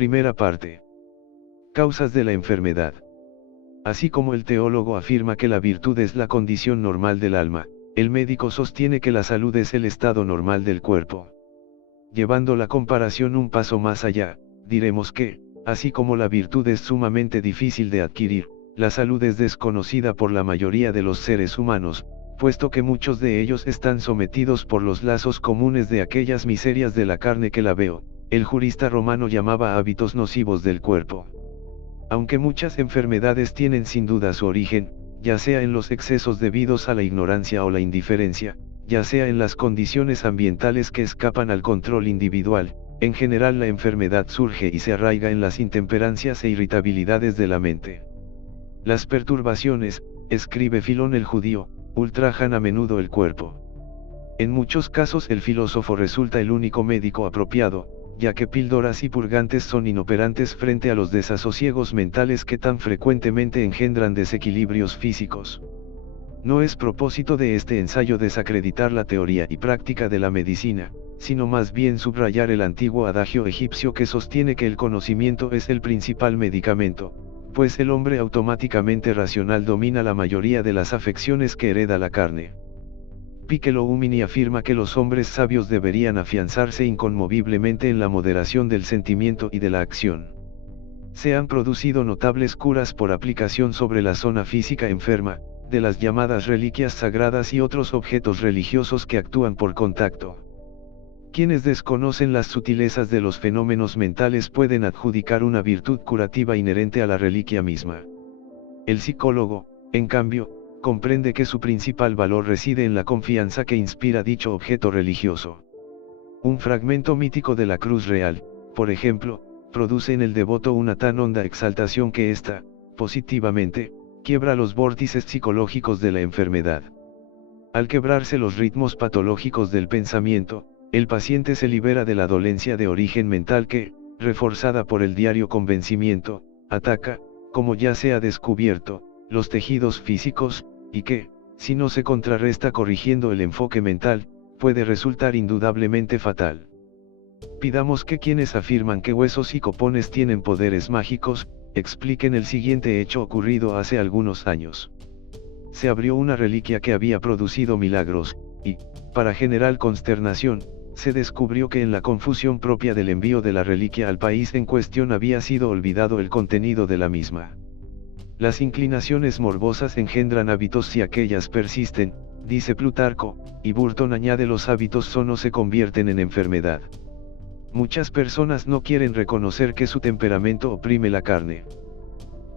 Primera parte. Causas de la enfermedad. Así como el teólogo afirma que la virtud es la condición normal del alma, el médico sostiene que la salud es el estado normal del cuerpo. Llevando la comparación un paso más allá, diremos que, así como la virtud es sumamente difícil de adquirir, la salud es desconocida por la mayoría de los seres humanos, puesto que muchos de ellos están sometidos por los lazos comunes de aquellas miserias de la carne que la veo, el jurista romano llamaba hábitos nocivos del cuerpo. Aunque muchas enfermedades tienen sin duda su origen, ya sea en los excesos debidos a la ignorancia o la indiferencia, ya sea en las condiciones ambientales que escapan al control individual, en general la enfermedad surge y se arraiga en las intemperancias e irritabilidades de la mente. Las perturbaciones, escribe Filón el judío, ultrajan a menudo el cuerpo. En muchos casos el filósofo resulta el único médico apropiado, ya que píldoras y purgantes son inoperantes frente a los desasosiegos mentales que tan frecuentemente engendran desequilibrios físicos. No es propósito de este ensayo desacreditar la teoría y práctica de la medicina, sino más bien subrayar el antiguo adagio egipcio que sostiene que el conocimiento es el principal medicamento, pues el hombre automáticamente racional domina la mayoría de las afecciones que hereda la carne. Piccolo Umini afirma que los hombres sabios deberían afianzarse inconmoviblemente en la moderación del sentimiento y de la acción. Se han producido notables curas por aplicación sobre la zona física enferma, de las llamadas reliquias sagradas y otros objetos religiosos que actúan por contacto. Quienes desconocen las sutilezas de los fenómenos mentales pueden adjudicar una virtud curativa inherente a la reliquia misma. El psicólogo, en cambio, comprende que su principal valor reside en la confianza que inspira dicho objeto religioso. Un fragmento mítico de la cruz real, por ejemplo, produce en el devoto una tan honda exaltación que ésta, positivamente, quiebra los vórtices psicológicos de la enfermedad. Al quebrarse los ritmos patológicos del pensamiento, el paciente se libera de la dolencia de origen mental que, reforzada por el diario convencimiento, ataca, como ya se ha descubierto, los tejidos físicos, y que, si no se contrarresta corrigiendo el enfoque mental, puede resultar indudablemente fatal. Pidamos que quienes afirman que huesos y copones tienen poderes mágicos, expliquen el siguiente hecho ocurrido hace algunos años. Se abrió una reliquia que había producido milagros, y, para general consternación, se descubrió que en la confusión propia del envío de la reliquia al país en cuestión había sido olvidado el contenido de la misma. Las inclinaciones morbosas engendran hábitos si aquellas persisten, dice Plutarco, y Burton añade los hábitos son o se convierten en enfermedad. Muchas personas no quieren reconocer que su temperamento oprime la carne.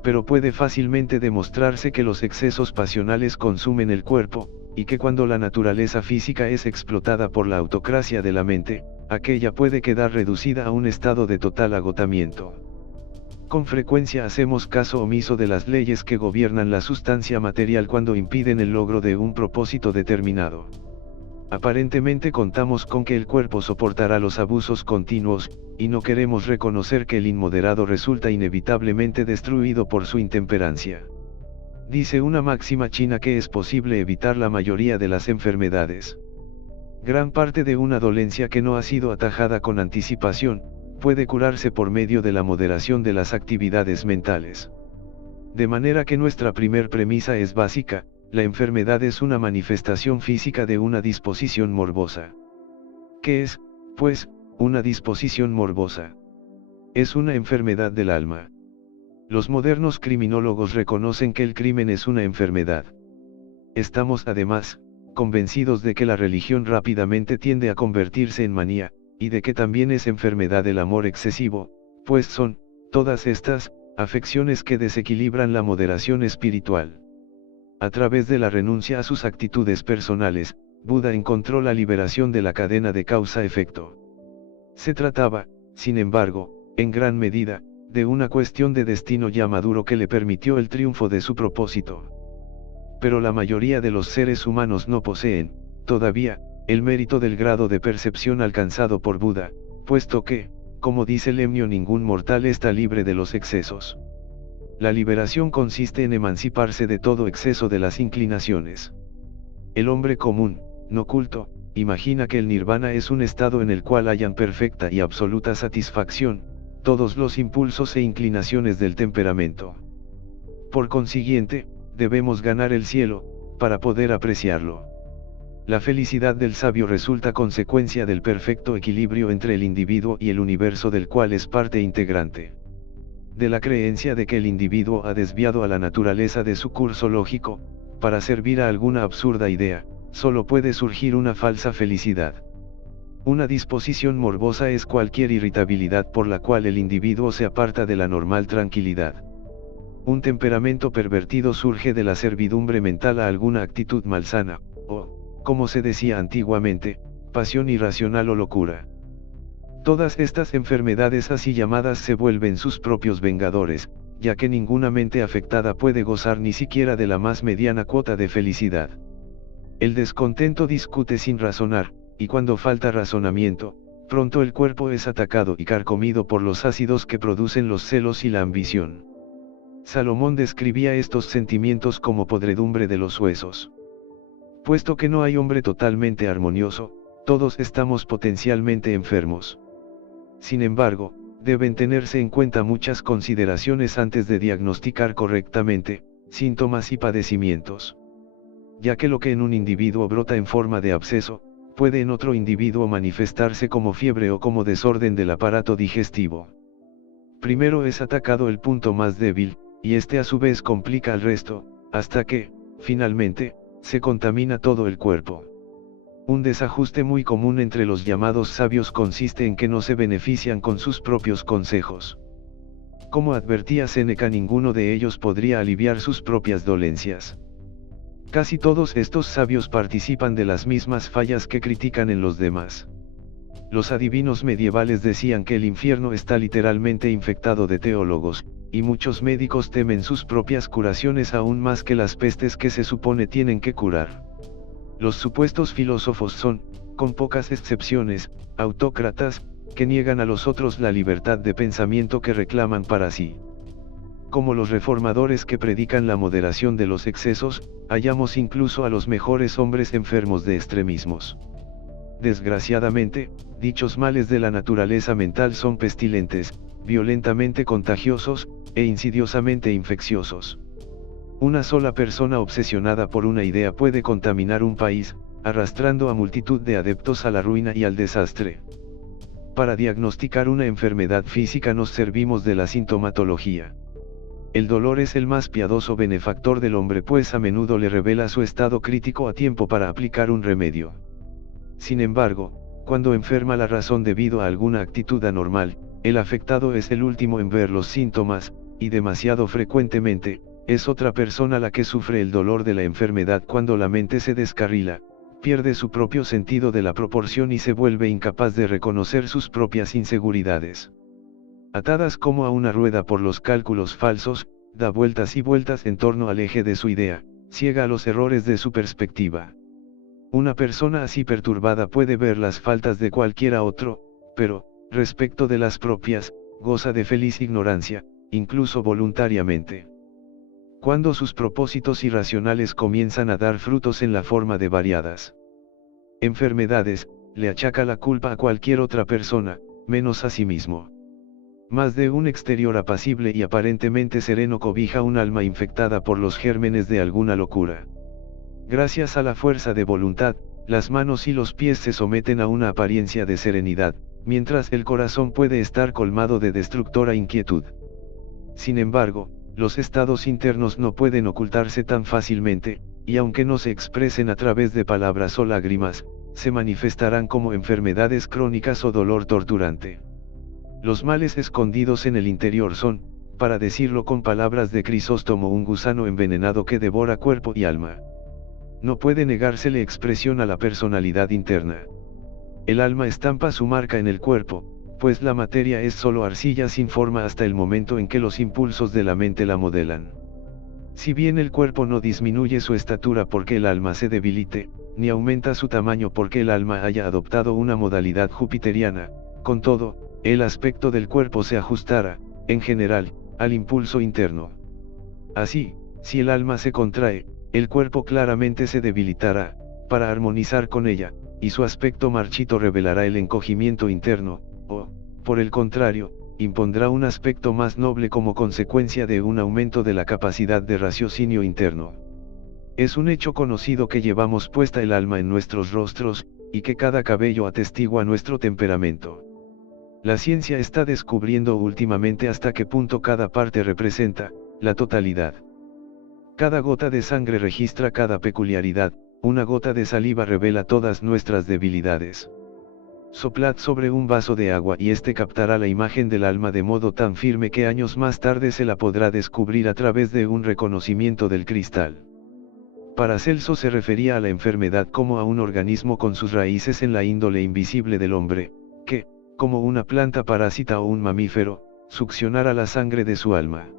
Pero puede fácilmente demostrarse que los excesos pasionales consumen el cuerpo, y que cuando la naturaleza física es explotada por la autocracia de la mente, aquella puede quedar reducida a un estado de total agotamiento. Con frecuencia hacemos caso omiso de las leyes que gobiernan la sustancia material cuando impiden el logro de un propósito determinado. Aparentemente contamos con que el cuerpo soportará los abusos continuos, y no queremos reconocer que el inmoderado resulta inevitablemente destruido por su intemperancia. Dice una máxima china que es posible evitar la mayoría de las enfermedades. Gran parte de una dolencia que no ha sido atajada con anticipación, puede curarse por medio de la moderación de las actividades mentales. De manera que nuestra primer premisa es básica, la enfermedad es una manifestación física de una disposición morbosa. ¿Qué es, pues, una disposición morbosa? Es una enfermedad del alma. Los modernos criminólogos reconocen que el crimen es una enfermedad. Estamos además, convencidos de que la religión rápidamente tiende a convertirse en manía, y de que también es enfermedad el amor excesivo, pues son, todas estas, afecciones que desequilibran la moderación espiritual. A través de la renuncia a sus actitudes personales, Buda encontró la liberación de la cadena de causa-efecto. Se trataba, sin embargo, en gran medida, de una cuestión de destino ya maduro que le permitió el triunfo de su propósito. Pero la mayoría de los seres humanos no poseen, todavía, el mérito del grado de percepción alcanzado por Buda, puesto que, como dice Lemnio, ningún mortal está libre de los excesos. La liberación consiste en emanciparse de todo exceso de las inclinaciones. El hombre común, no culto, imagina que el nirvana es un estado en el cual hayan perfecta y absoluta satisfacción, todos los impulsos e inclinaciones del temperamento. Por consiguiente, debemos ganar el cielo, para poder apreciarlo. La felicidad del sabio resulta consecuencia del perfecto equilibrio entre el individuo y el universo del cual es parte integrante. De la creencia de que el individuo ha desviado a la naturaleza de su curso lógico, para servir a alguna absurda idea, solo puede surgir una falsa felicidad. Una disposición morbosa es cualquier irritabilidad por la cual el individuo se aparta de la normal tranquilidad. Un temperamento pervertido surge de la servidumbre mental a alguna actitud malsana, o, como se decía antiguamente, pasión irracional o locura. Todas estas enfermedades así llamadas se vuelven sus propios vengadores, ya que ninguna mente afectada puede gozar ni siquiera de la más mediana cuota de felicidad. El descontento discute sin razonar, y cuando falta razonamiento, pronto el cuerpo es atacado y carcomido por los ácidos que producen los celos y la ambición. Salomón describía estos sentimientos como podredumbre de los huesos. Puesto que no hay hombre totalmente armonioso, todos estamos potencialmente enfermos. Sin embargo, deben tenerse en cuenta muchas consideraciones antes de diagnosticar correctamente síntomas y padecimientos. Ya que lo que en un individuo brota en forma de absceso, puede en otro individuo manifestarse como fiebre o como desorden del aparato digestivo. Primero es atacado el punto más débil, y este a su vez complica al resto, hasta que, finalmente, se contamina todo el cuerpo. Un desajuste muy común entre los llamados sabios consiste en que no se benefician con sus propios consejos. Como advertía Séneca, ninguno de ellos podría aliviar sus propias dolencias. Casi todos estos sabios participan de las mismas fallas que critican en los demás. Los adivinos medievales decían que el infierno está literalmente infectado de teólogos, y muchos médicos temen sus propias curaciones aún más que las pestes que se supone tienen que curar. Los supuestos filósofos son, con pocas excepciones, autócratas, que niegan a los otros la libertad de pensamiento que reclaman para sí. Como los reformadores que predican la moderación de los excesos, hallamos incluso a los mejores hombres enfermos de extremismos. Desgraciadamente, dichos males de la naturaleza mental son pestilentes, violentamente contagiosos, e insidiosamente infecciosos. Una sola persona obsesionada por una idea puede contaminar un país, arrastrando a multitud de adeptos a la ruina y al desastre. Para diagnosticar una enfermedad física nos servimos de la sintomatología. El dolor es el más piadoso benefactor del hombre, pues a menudo le revela su estado crítico a tiempo para aplicar un remedio. Sin embargo, cuando enferma la razón debido a alguna actitud anormal, el afectado es el último en ver los síntomas, y demasiado frecuentemente, es otra persona la que sufre el dolor de la enfermedad cuando la mente se descarrila, pierde su propio sentido de la proporción y se vuelve incapaz de reconocer sus propias inseguridades. Atadas como a una rueda por los cálculos falsos, da vueltas y vueltas en torno al eje de su idea, ciega a los errores de su perspectiva. Una persona así perturbada puede ver las faltas de cualquiera otro, pero, respecto de las propias, goza de feliz ignorancia, incluso voluntariamente. Cuando sus propósitos irracionales comienzan a dar frutos en la forma de variadas enfermedades, le achaca la culpa a cualquier otra persona, menos a sí mismo. Más de un exterior apacible y aparentemente sereno cobija un alma infectada por los gérmenes de alguna locura. Gracias a la fuerza de voluntad, las manos y los pies se someten a una apariencia de serenidad, mientras el corazón puede estar colmado de destructora inquietud. Sin embargo, los estados internos no pueden ocultarse tan fácilmente, y aunque no se expresen a través de palabras o lágrimas, se manifestarán como enfermedades crónicas o dolor torturante. Los males escondidos en el interior son, para decirlo con palabras de Crisóstomo, un gusano envenenado que devora cuerpo y alma. No puede negársele expresión a la personalidad interna. El alma estampa su marca en el cuerpo, pues la materia es solo arcilla sin forma hasta el momento en que los impulsos de la mente la modelan. Si bien el cuerpo no disminuye su estatura porque el alma se debilite, ni aumenta su tamaño porque el alma haya adoptado una modalidad jupiteriana, con todo, el aspecto del cuerpo se ajustará, en general, al impulso interno. Así, si el alma se contrae, el cuerpo claramente se debilitará, para armonizar con ella, y su aspecto marchito revelará el encogimiento interno, o, por el contrario, impondrá un aspecto más noble como consecuencia de un aumento de la capacidad de raciocinio interno. Es un hecho conocido que llevamos puesta el alma en nuestros rostros, y que cada cabello atestigua nuestro temperamento. La ciencia está descubriendo últimamente hasta qué punto cada parte representa la totalidad. Cada gota de sangre registra cada peculiaridad, una gota de saliva revela todas nuestras debilidades. Soplad sobre un vaso de agua y éste captará la imagen del alma de modo tan firme que años más tarde se la podrá descubrir a través de un reconocimiento del cristal. Paracelso se refería a la enfermedad como a un organismo con sus raíces en la índole invisible del hombre, que, como una planta parásita o un mamífero, succionara la sangre de su alma.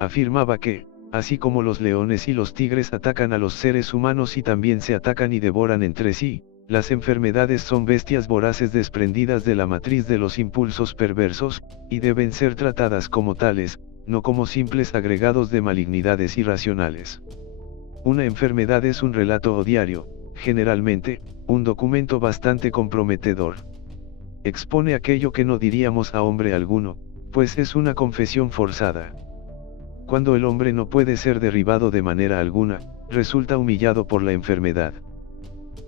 Afirmaba que, así como los leones y los tigres atacan a los seres humanos y también se atacan y devoran entre sí, las enfermedades son bestias voraces desprendidas de la matriz de los impulsos perversos, y deben ser tratadas como tales, no como simples agregados de malignidades irracionales. Una enfermedad es un relato o diario, generalmente, un documento bastante comprometedor. Expone aquello que no diríamos a hombre alguno, pues es una confesión forzada. Cuando el hombre no puede ser derribado de manera alguna, resulta humillado por la enfermedad.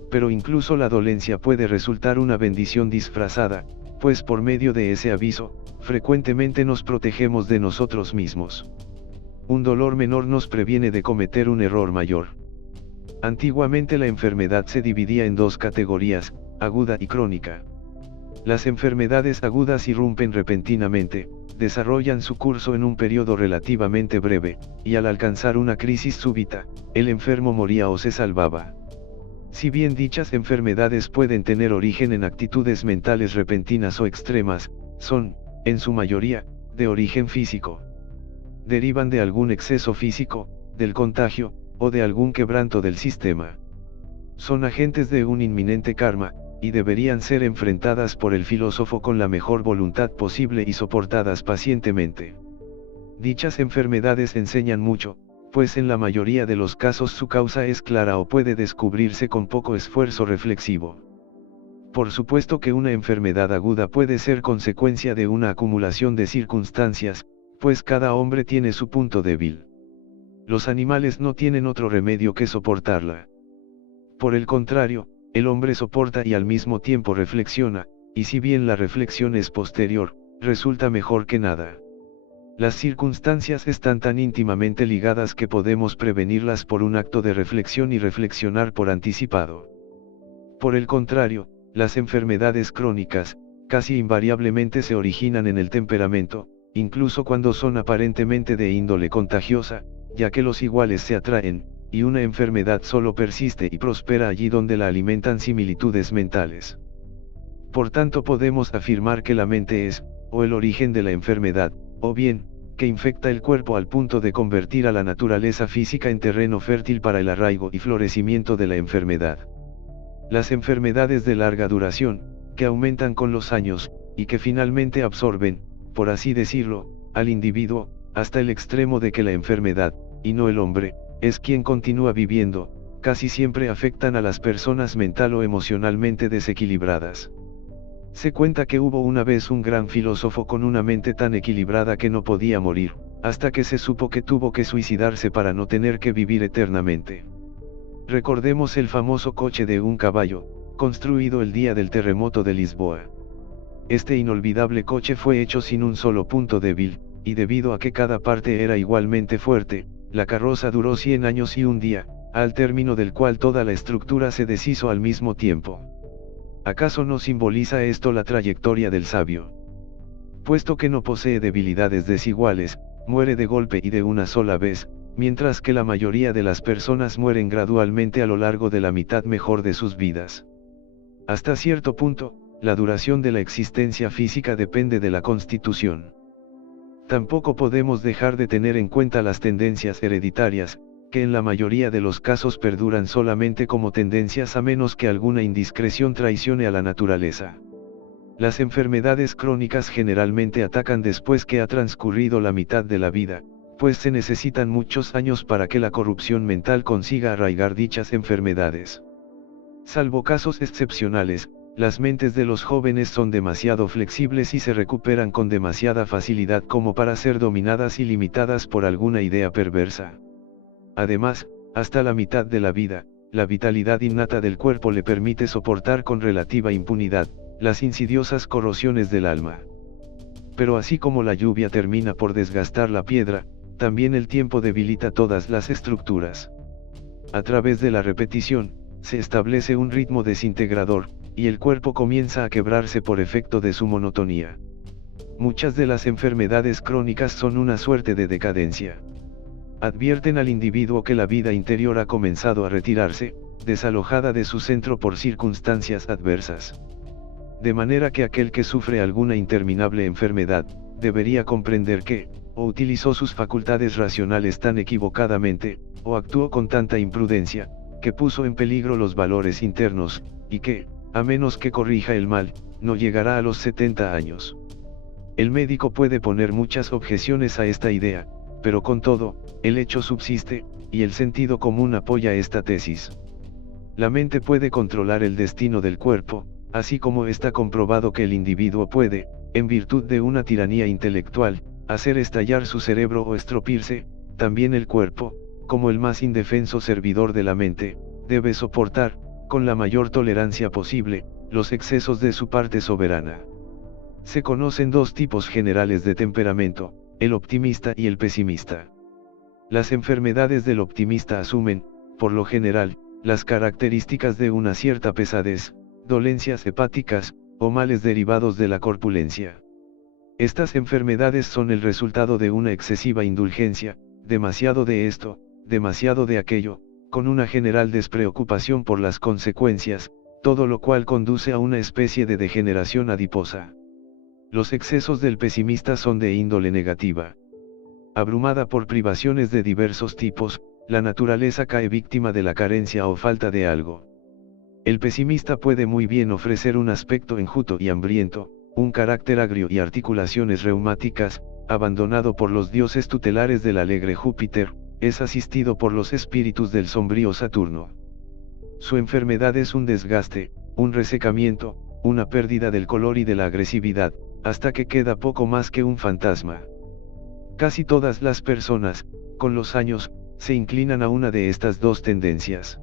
Pero incluso la dolencia puede resultar una bendición disfrazada, pues por medio de ese aviso, frecuentemente nos protegemos de nosotros mismos. Un dolor menor nos previene de cometer un error mayor. Antiguamente la enfermedad se dividía en dos categorías, aguda y crónica. Las enfermedades agudas irrumpen repentinamente, desarrollan su curso en un periodo relativamente breve, y al alcanzar una crisis súbita, el enfermo moría o se salvaba. Si bien dichas enfermedades pueden tener origen en actitudes mentales repentinas o extremas, son, en su mayoría, de origen físico. Derivan de algún exceso físico, del contagio, o de algún quebranto del sistema. Son agentes de un inminente karma, y deberían ser enfrentadas por el filósofo con la mejor voluntad posible y soportadas pacientemente. Dichas enfermedades enseñan mucho, pues en la mayoría de los casos su causa es clara o puede descubrirse con poco esfuerzo reflexivo. Por supuesto que una enfermedad aguda puede ser consecuencia de una acumulación de circunstancias, pues cada hombre tiene su punto débil. Los animales no tienen otro remedio que soportarla. Por el contrario, el hombre soporta y al mismo tiempo reflexiona, y si bien la reflexión es posterior, resulta mejor que nada. Las circunstancias están tan íntimamente ligadas que podemos prevenirlas por un acto de reflexión y reflexionar por anticipado. Por el contrario, las enfermedades crónicas, casi invariablemente se originan en el temperamento, incluso cuando son aparentemente de índole contagiosa, ya que los iguales se atraen, y una enfermedad solo persiste y prospera allí donde la alimentan similitudes mentales. Por tanto podemos afirmar que la mente es, o el origen de la enfermedad, o bien, que infecta el cuerpo al punto de convertir a la naturaleza física en terreno fértil para el arraigo y florecimiento de la enfermedad. Las enfermedades de larga duración, que aumentan con los años, y que finalmente absorben, por así decirlo, al individuo, hasta el extremo de que la enfermedad, y no el hombre, es quien continúa viviendo, casi siempre afectan a las personas mental o emocionalmente desequilibradas. Se cuenta que hubo una vez un gran filósofo con una mente tan equilibrada que no podía morir, hasta que se supo que tuvo que suicidarse para no tener que vivir eternamente. Recordemos el famoso coche de un caballo, construido el día del terremoto de Lisboa. Este inolvidable coche fue hecho sin un solo punto débil, y debido a que cada parte era igualmente fuerte, la carroza duró 100 años y un día, al término del cual toda la estructura se deshizo al mismo tiempo. ¿Acaso no simboliza esto la trayectoria del sabio? Puesto que no posee debilidades desiguales, muere de golpe y de una sola vez, mientras que la mayoría de las personas mueren gradualmente a lo largo de la mitad mejor de sus vidas. Hasta cierto punto, la duración de la existencia física depende de la constitución. Tampoco podemos dejar de tener en cuenta las tendencias hereditarias, que en la mayoría de los casos perduran solamente como tendencias a menos que alguna indiscreción traicione a la naturaleza. Las enfermedades crónicas generalmente atacan después que ha transcurrido la mitad de la vida, pues se necesitan muchos años para que la corrupción mental consiga arraigar dichas enfermedades. Salvo casos excepcionales, Las mentes de los jóvenes son demasiado flexibles y se recuperan con demasiada facilidad como para ser dominadas y limitadas por alguna idea perversa. Además, hasta la mitad de la vida, la vitalidad innata del cuerpo le permite soportar con relativa impunidad las insidiosas corrosiones del alma. Pero así como la lluvia termina por desgastar la piedra, también el tiempo debilita todas las estructuras. A través de la repetición, se establece un ritmo desintegrador, y el cuerpo comienza a quebrarse por efecto de su monotonía. Muchas de las enfermedades crónicas son una suerte de decadencia. Advierten al individuo que la vida interior ha comenzado a retirarse, desalojada de su centro por circunstancias adversas. De manera que aquel que sufre alguna interminable enfermedad, debería comprender que, o utilizó sus facultades racionales tan equivocadamente, o actuó con tanta imprudencia, que puso en peligro los valores internos, y que, a menos que corrija el mal, no llegará a los 70 años. El médico puede poner muchas objeciones a esta idea, pero con todo, el hecho subsiste, y el sentido común apoya esta tesis. La mente puede controlar el destino del cuerpo, así como está comprobado que el individuo puede, en virtud de una tiranía intelectual, hacer estallar su cerebro o estropirse. También el cuerpo, como el más indefenso servidor de la mente, debe soportar, con la mayor tolerancia posible, los excesos de su parte soberana. Se conocen dos tipos generales de temperamento, el optimista y el pesimista. Las enfermedades del optimista asumen, por lo general, las características de una cierta pesadez, dolencias hepáticas, o males derivados de la corpulencia. Estas enfermedades son el resultado de una excesiva indulgencia, demasiado de esto, demasiado de aquello, con una general despreocupación por las consecuencias, todo lo cual conduce a una especie de degeneración adiposa. Los excesos del pesimista son de índole negativa. Abrumada por privaciones de diversos tipos, la naturaleza cae víctima de la carencia o falta de algo. El pesimista puede muy bien ofrecer un aspecto enjuto y hambriento, un carácter agrio y articulaciones reumáticas, abandonado por los dioses tutelares del alegre Júpiter, es asistido por los espíritus del sombrío Saturno. Su enfermedad es un desgaste, un resecamiento, una pérdida del color y de la agresividad, hasta que queda poco más que un fantasma. Casi todas las personas, con los años, se inclinan a una de estas dos tendencias.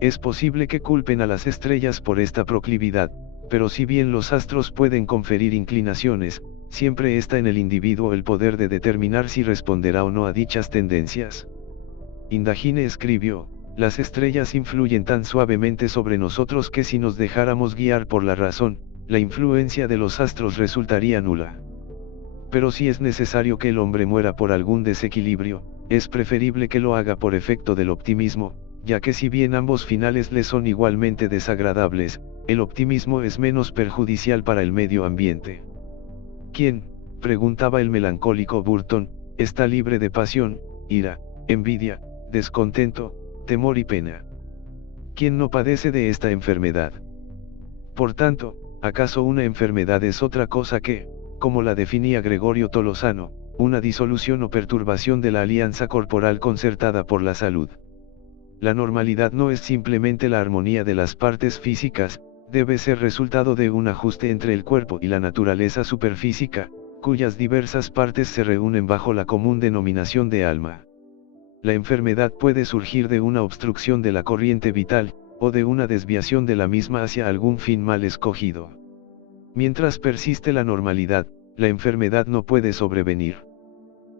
Es posible que culpen a las estrellas por esta proclividad, pero si bien los astros pueden conferir inclinaciones, siempre está en el individuo el poder de determinar si responderá o no a dichas tendencias. Indagine escribió: las estrellas influyen tan suavemente sobre nosotros que si nos dejáramos guiar por la razón, la influencia de los astros resultaría nula. Pero si es necesario que el hombre muera por algún desequilibrio, es preferible que lo haga por efecto del optimismo, ya que si bien ambos finales le son igualmente desagradables, el optimismo es menos perjudicial para el medio ambiente. ¿Quién, preguntaba el melancólico Burton, está libre de pasión, ira, envidia, descontento, temor y pena? ¿Quién no padece de esta enfermedad? Por tanto, ¿acaso una enfermedad es otra cosa que, como la definía Gregorio Tolosano, una disolución o perturbación de la alianza corporal concertada por la salud? La normalidad no es simplemente la armonía de las partes físicas, debe ser resultado de un ajuste entre el cuerpo y la naturaleza superfísica, cuyas diversas partes se reúnen bajo la común denominación de alma. La enfermedad puede surgir de una obstrucción de la corriente vital, o de una desviación de la misma hacia algún fin mal escogido. Mientras persiste la normalidad, la enfermedad no puede sobrevenir.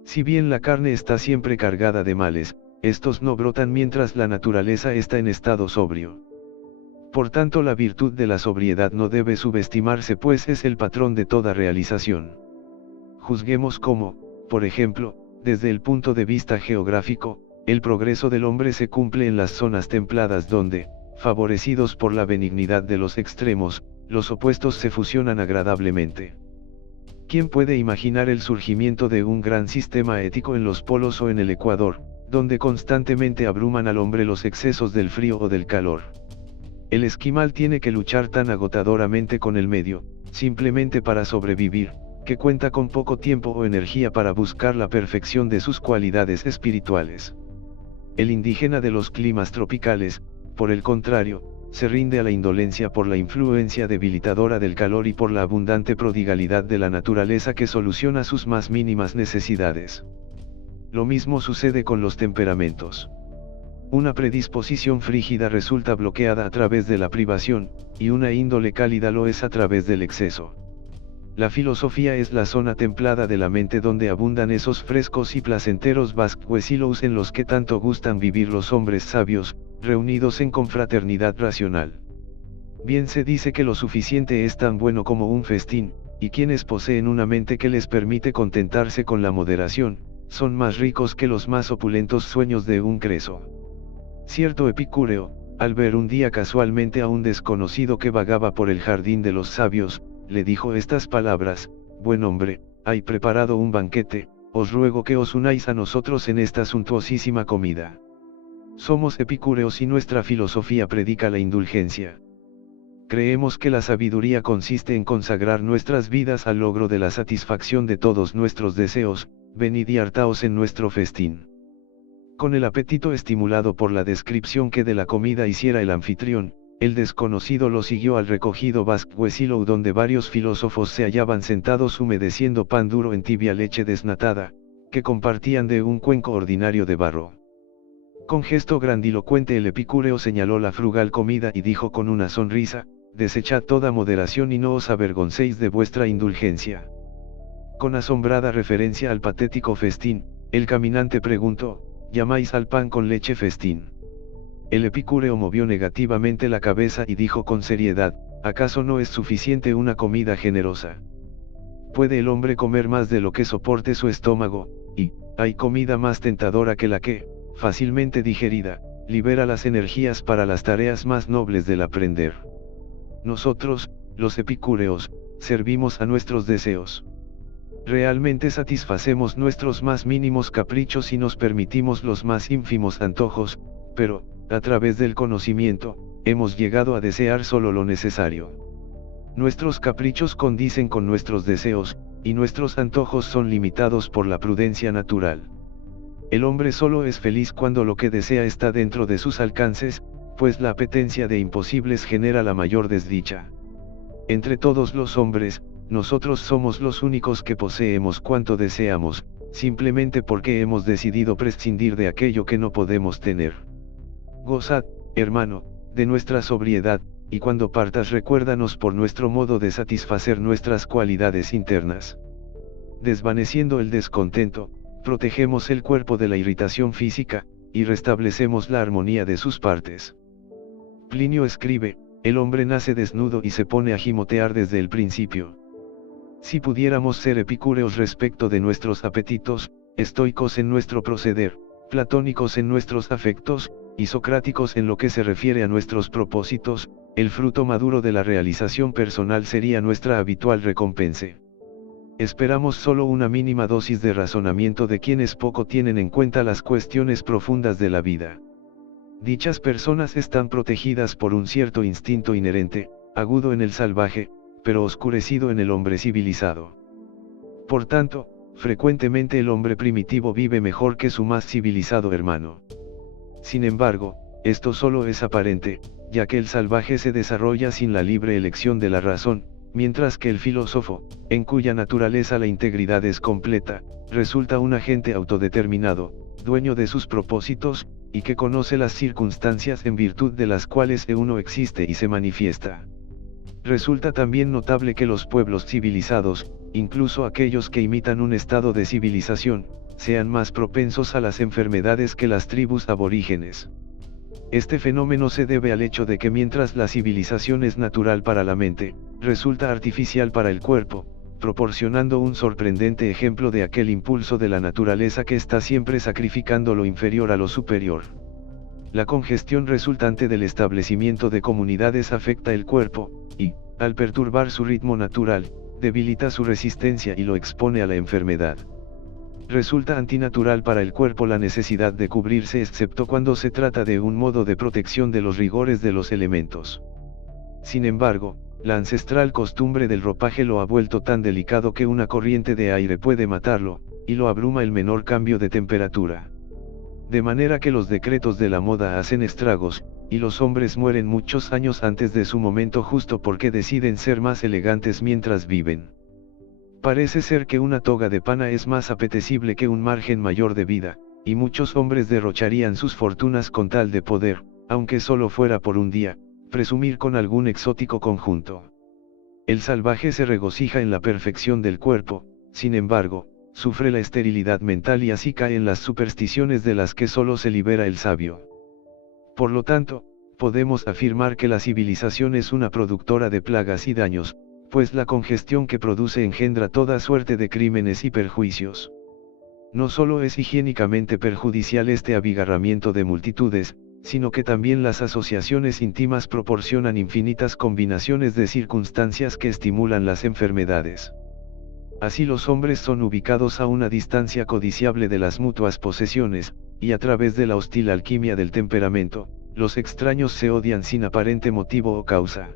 Si bien la carne está siempre cargada de males, estos no brotan mientras la naturaleza está en estado sobrio. Por tanto, la virtud de la sobriedad no debe subestimarse, pues es el patrón de toda realización. Juzguemos cómo, por ejemplo, desde el punto de vista geográfico, el progreso del hombre se cumple en las zonas templadas donde, favorecidos por la benignidad de los extremos, los opuestos se fusionan agradablemente. ¿Quién puede imaginar el surgimiento de un gran sistema ético en los polos o en el Ecuador, donde constantemente abruman al hombre los excesos del frío o del calor? El esquimal tiene que luchar tan agotadoramente con el medio, simplemente para sobrevivir, que cuenta con poco tiempo o energía para buscar la perfección de sus cualidades espirituales. El indígena de los climas tropicales, por el contrario, se rinde a la indolencia por la influencia debilitadora del calor y por la abundante prodigalidad de la naturaleza que soluciona sus más mínimas necesidades. Lo mismo sucede con los temperamentos. Una predisposición frígida resulta bloqueada a través de la privación, y una índole cálida lo es a través del exceso. La filosofía es la zona templada de la mente donde abundan esos frescos y placenteros vascuecilos en los que tanto gustan vivir los hombres sabios, reunidos en confraternidad racional. Bien se dice que lo suficiente es tan bueno como un festín, y quienes poseen una mente que les permite contentarse con la moderación, son más ricos que los más opulentos sueños de un Creso. Cierto epicúreo, al ver un día casualmente a un desconocido que vagaba por el jardín de los sabios, le dijo estas palabras: «Buen hombre, hay preparado un banquete, os ruego que os unáis a nosotros en esta suntuosísima comida». Somos epicúreos y nuestra filosofía predica la indulgencia. Creemos que la sabiduría consiste en consagrar nuestras vidas al logro de la satisfacción de todos nuestros deseos. Venid y hartaos en nuestro festín. Con el apetito estimulado por la descripción que de la comida hiciera el anfitrión, el desconocido lo siguió al recogido vascuecilo donde varios filósofos se hallaban sentados humedeciendo pan duro en tibia leche desnatada, que compartían de un cuenco ordinario de barro. Con gesto grandilocuente el epicúreo señaló la frugal comida y dijo con una sonrisa: «Desechad toda moderación y no os avergoncéis de vuestra indulgencia». Con asombrada referencia al patético festín, el caminante preguntó: «¿Llamáis al pan con leche festín?». El epicúreo movió negativamente la cabeza y dijo con seriedad: «¿Acaso no es suficiente una comida generosa? ¿Puede el hombre comer más de lo que soporte su estómago? Y, ¿hay comida más tentadora que la que, fácilmente digerida, libera las energías para las tareas más nobles del aprender?» Nosotros, los epicúreos, servimos a nuestros deseos. Realmente satisfacemos nuestros más mínimos caprichos y nos permitimos los más ínfimos antojos, pero, a través del conocimiento, hemos llegado a desear solo lo necesario. Nuestros caprichos condicen con nuestros deseos, y nuestros antojos son limitados por la prudencia natural. El hombre solo es feliz cuando lo que desea está dentro de sus alcances, pues la apetencia de imposibles genera la mayor desdicha. Entre todos los hombres, nosotros somos los únicos que poseemos cuanto deseamos, simplemente porque hemos decidido prescindir de aquello que no podemos tener. Gozad, hermano, de nuestra sobriedad, y cuando partas recuérdanos por nuestro modo de satisfacer nuestras cualidades internas. Desvaneciendo el descontento, protegemos el cuerpo de la irritación física, y restablecemos la armonía de sus partes. Plinio escribe: «El hombre nace desnudo y se pone a gimotear desde el principio». Si pudiéramos ser epicúreos respecto de nuestros apetitos, estoicos en nuestro proceder, platónicos en nuestros afectos, y socráticos en lo que se refiere a nuestros propósitos, el fruto maduro de la realización personal sería nuestra habitual recompensa. Esperamos solo una mínima dosis de razonamiento de quienes poco tienen en cuenta las cuestiones profundas de la vida. Dichas personas están protegidas por un cierto instinto inherente, agudo en el salvaje, pero oscurecido en el hombre civilizado. Por tanto, frecuentemente el hombre primitivo vive mejor que su más civilizado hermano. Sin embargo, esto solo es aparente, ya que el salvaje se desarrolla sin la libre elección de la razón, mientras que el filósofo, en cuya naturaleza la integridad es completa, resulta un agente autodeterminado, dueño de sus propósitos, y que conoce las circunstancias en virtud de las cuales uno existe y se manifiesta. Resulta también notable que los pueblos civilizados, incluso aquellos que imitan un estado de civilización, sean más propensos a las enfermedades que las tribus aborígenes. Este fenómeno se debe al hecho de que mientras la civilización es natural para la mente, resulta artificial para el cuerpo, proporcionando un sorprendente ejemplo de aquel impulso de la naturaleza que está siempre sacrificando lo inferior a lo superior. La congestión resultante del establecimiento de comunidades afecta el cuerpo, y, al perturbar su ritmo natural, debilita su resistencia y lo expone a la enfermedad. Resulta antinatural para el cuerpo la necesidad de cubrirse excepto cuando se trata de un modo de protección de los rigores de los elementos. Sin embargo, la ancestral costumbre del ropaje lo ha vuelto tan delicado que una corriente de aire puede matarlo, y lo abruma el menor cambio de temperatura. De manera que los decretos de la moda hacen estragos, y los hombres mueren muchos años antes de su momento justo porque deciden ser más elegantes mientras viven. Parece ser que una toga de pana es más apetecible que un margen mayor de vida, y muchos hombres derrocharían sus fortunas con tal de poder, aunque solo fuera por un día, presumir con algún exótico conjunto. El salvaje se regocija en la perfección del cuerpo, sin embargo, sufre la esterilidad mental y así cae en las supersticiones de las que solo se libera el sabio. Por lo tanto, podemos afirmar que la civilización es una productora de plagas y daños, pues la congestión que produce engendra toda suerte de crímenes y perjuicios. No solo es higiénicamente perjudicial este abigarramiento de multitudes, sino que también las asociaciones íntimas proporcionan infinitas combinaciones de circunstancias que estimulan las enfermedades. Así los hombres son ubicados a una distancia codiciable de las mutuas posesiones, y a través de la hostil alquimia del temperamento, los extraños se odian sin aparente motivo o causa.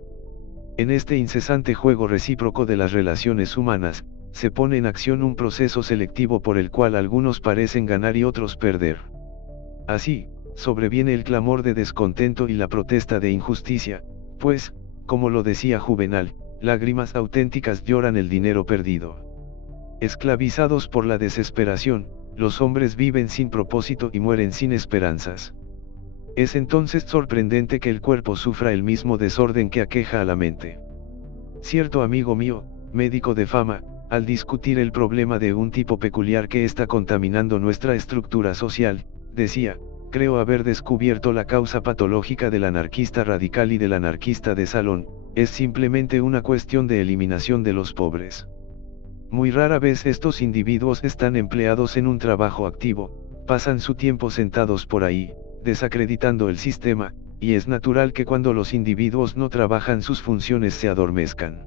En este incesante juego recíproco de las relaciones humanas, se pone en acción un proceso selectivo por el cual algunos parecen ganar y otros perder. Así, sobreviene el clamor de descontento y la protesta de injusticia, pues, como lo decía Juvenal, lágrimas auténticas lloran el dinero perdido. Esclavizados por la desesperación, los hombres viven sin propósito y mueren sin esperanzas. Es entonces sorprendente que el cuerpo sufra el mismo desorden que aqueja a la mente. Cierto amigo mío, médico de fama, al discutir el problema de un tipo peculiar que está contaminando nuestra estructura social, decía: creo haber descubierto la causa patológica del anarquista radical y del anarquista de salón, es simplemente una cuestión de eliminación de los pobres. Muy rara vez estos individuos están empleados en un trabajo activo, pasan su tiempo sentados por ahí, desacreditando el sistema, y es natural que cuando los individuos no trabajan sus funciones se adormezcan.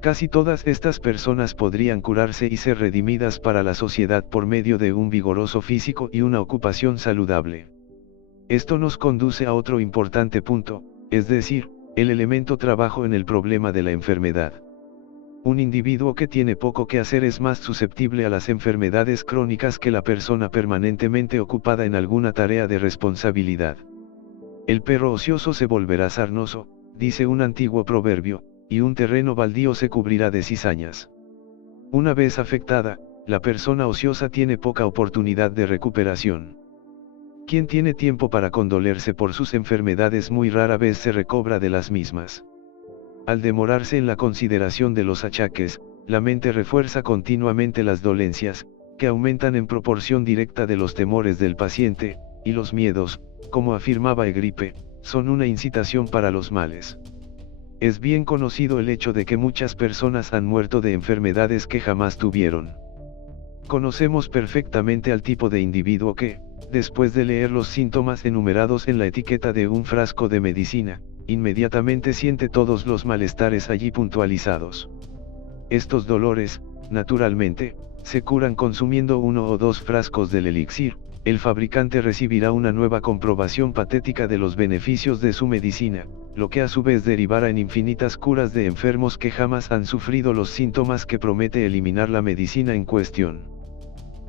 Casi todas estas personas podrían curarse y ser redimidas para la sociedad por medio de un vigoroso físico y una ocupación saludable. Esto nos conduce a otro importante punto, es decir, el elemento trabajo en el problema de la enfermedad. Un individuo que tiene poco que hacer es más susceptible a las enfermedades crónicas que la persona permanentemente ocupada en alguna tarea de responsabilidad. El perro ocioso se volverá sarnoso, dice un antiguo proverbio, y un terreno baldío se cubrirá de cizañas. Una vez afectada, la persona ociosa tiene poca oportunidad de recuperación. Quien tiene tiempo para condolerse por sus enfermedades muy rara vez se recobra de las mismas. Al demorarse en la consideración de los achaques, la mente refuerza continuamente las dolencias, que aumentan en proporción directa de los temores del paciente, y los miedos, como afirmaba Egripe, son una incitación para los males. Es bien conocido el hecho de que muchas personas han muerto de enfermedades que jamás tuvieron. Conocemos perfectamente al tipo de individuo que, después de leer los síntomas enumerados en la etiqueta de un frasco de medicina, inmediatamente siente todos los malestares allí puntualizados. Estos dolores, naturalmente, se curan consumiendo 1 o 2 frascos del elixir. El fabricante recibirá una nueva comprobación patética de los beneficios de su medicina, lo que a su vez derivará en infinitas curas de enfermos que jamás han sufrido los síntomas que promete eliminar la medicina en cuestión.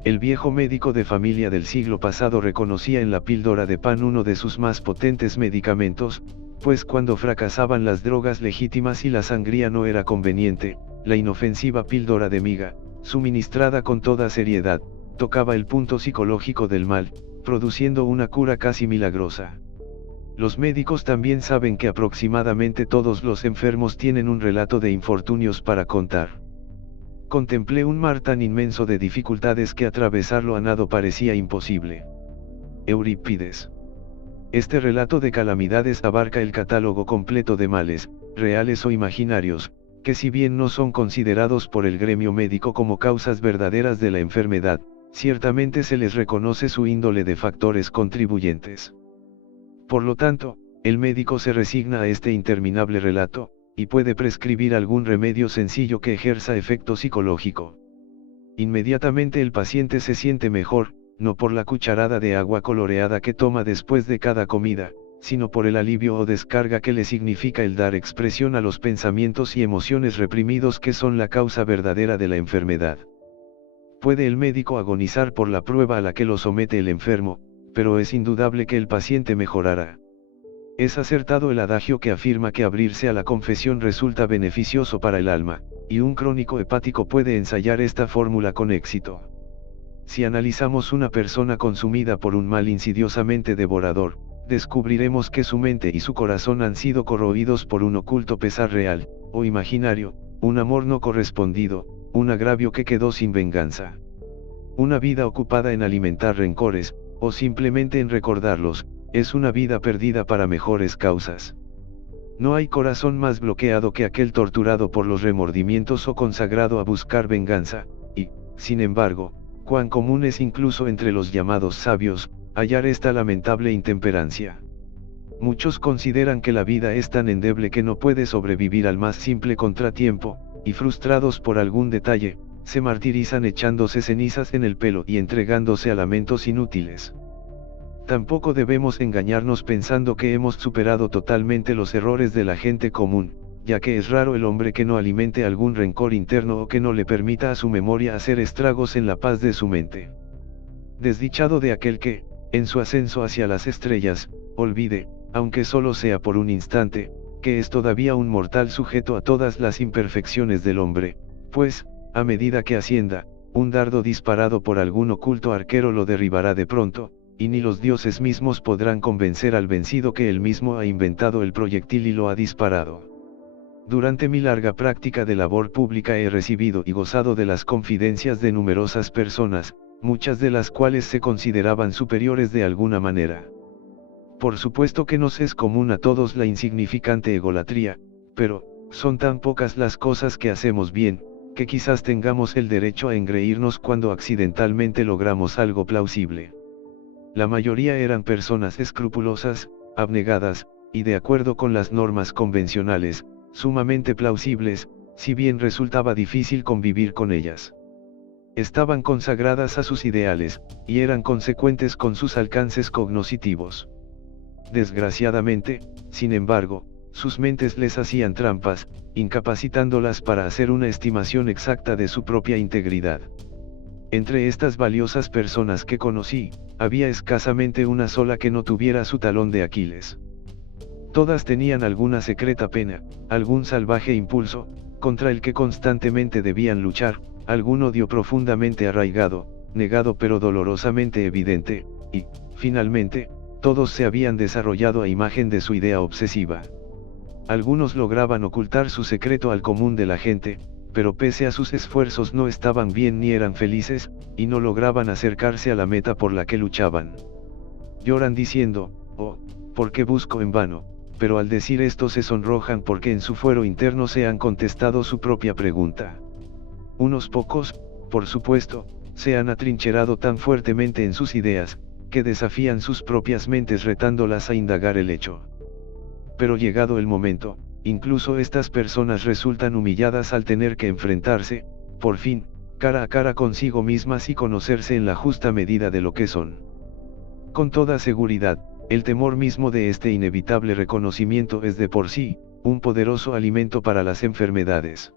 El viejo médico de familia del siglo pasado reconocía en la píldora de pan uno de sus más potentes medicamentos, pues cuando fracasaban las drogas legítimas y la sangría no era conveniente, la inofensiva píldora de miga, suministrada con toda seriedad, tocaba el punto psicológico del mal, produciendo una cura casi milagrosa. Los médicos también saben que aproximadamente todos los enfermos tienen un relato de infortunios para contar. Contemplé un mar tan inmenso de dificultades que atravesarlo a nado parecía imposible. Eurípides. Este relato de calamidades abarca el catálogo completo de males, reales o imaginarios, que si bien no son considerados por el gremio médico como causas verdaderas de la enfermedad, ciertamente se les reconoce su índole de factores contribuyentes. Por lo tanto, el médico se resigna a este interminable relato, y puede prescribir algún remedio sencillo que ejerza efecto psicológico. Inmediatamente el paciente se siente mejor, no por la cucharada de agua coloreada que toma después de cada comida, sino por el alivio o descarga que le significa el dar expresión a los pensamientos y emociones reprimidos que son la causa verdadera de la enfermedad. Puede el médico agonizar por la prueba a la que lo somete el enfermo, pero es indudable que el paciente mejorará. Es acertado el adagio que afirma que abrirse a la confesión resulta beneficioso para el alma, y un crónico hepático puede ensayar esta fórmula con éxito. Si analizamos una persona consumida por un mal insidiosamente devorador, descubriremos que su mente y su corazón han sido corroídos por un oculto pesar real, o imaginario, un amor no correspondido, un agravio que quedó sin venganza. Una vida ocupada en alimentar rencores, o simplemente en recordarlos, es una vida perdida para mejores causas. No hay corazón más bloqueado que aquel torturado por los remordimientos o consagrado a buscar venganza, y, sin embargo, cuán común es incluso entre los llamados sabios, hallar esta lamentable intemperancia. Muchos consideran que la vida es tan endeble que no puede sobrevivir al más simple contratiempo, y frustrados por algún detalle, se martirizan echándose cenizas en el pelo y entregándose a lamentos inútiles. Tampoco debemos engañarnos pensando que hemos superado totalmente los errores de la gente común, ya que es raro el hombre que no alimente algún rencor interno o que no le permita a su memoria hacer estragos en la paz de su mente. Desdichado de aquel que, en su ascenso hacia las estrellas, olvide, aunque solo sea por un instante, que es todavía un mortal sujeto a todas las imperfecciones del hombre, pues, a medida que ascienda, un dardo disparado por algún oculto arquero lo derribará de pronto, y ni los dioses mismos podrán convencer al vencido que él mismo ha inventado el proyectil y lo ha disparado. Durante mi larga práctica de labor pública he recibido y gozado de las confidencias de numerosas personas, muchas de las cuales se consideraban superiores de alguna manera. Por supuesto que nos es común a todos la insignificante egolatría, pero, son tan pocas las cosas que hacemos bien, que quizás tengamos el derecho a engreírnos cuando accidentalmente logramos algo plausible. La mayoría eran personas escrupulosas, abnegadas, y de acuerdo con las normas convencionales, sumamente plausibles, si bien resultaba difícil convivir con ellas. Estaban consagradas a sus ideales, y eran consecuentes con sus alcances cognoscitivos. Desgraciadamente, sin embargo, sus mentes les hacían trampas, incapacitándolas para hacer una estimación exacta de su propia integridad. Entre estas valiosas personas que conocí, había escasamente una sola que no tuviera su talón de Aquiles. Todas tenían alguna secreta pena, algún salvaje impulso, contra el que constantemente debían luchar, algún odio profundamente arraigado, negado pero dolorosamente evidente, y, finalmente, todos se habían desarrollado a imagen de su idea obsesiva. Algunos lograban ocultar su secreto al común de la gente, pero pese a sus esfuerzos no estaban bien ni eran felices, y no lograban acercarse a la meta por la que luchaban. Lloran diciendo, oh, ¿por qué busco en vano? Pero al decir esto se sonrojan porque en su fuero interno se han contestado su propia pregunta. Unos pocos, por supuesto, se han atrincherado tan fuertemente en sus ideas, que desafían sus propias mentes retándolas a indagar el hecho. Pero llegado el momento, incluso estas personas resultan humilladas al tener que enfrentarse, por fin, cara a cara consigo mismas y conocerse en la justa medida de lo que son. Con toda seguridad, el temor mismo de este inevitable reconocimiento es de por sí, un poderoso alimento para las enfermedades.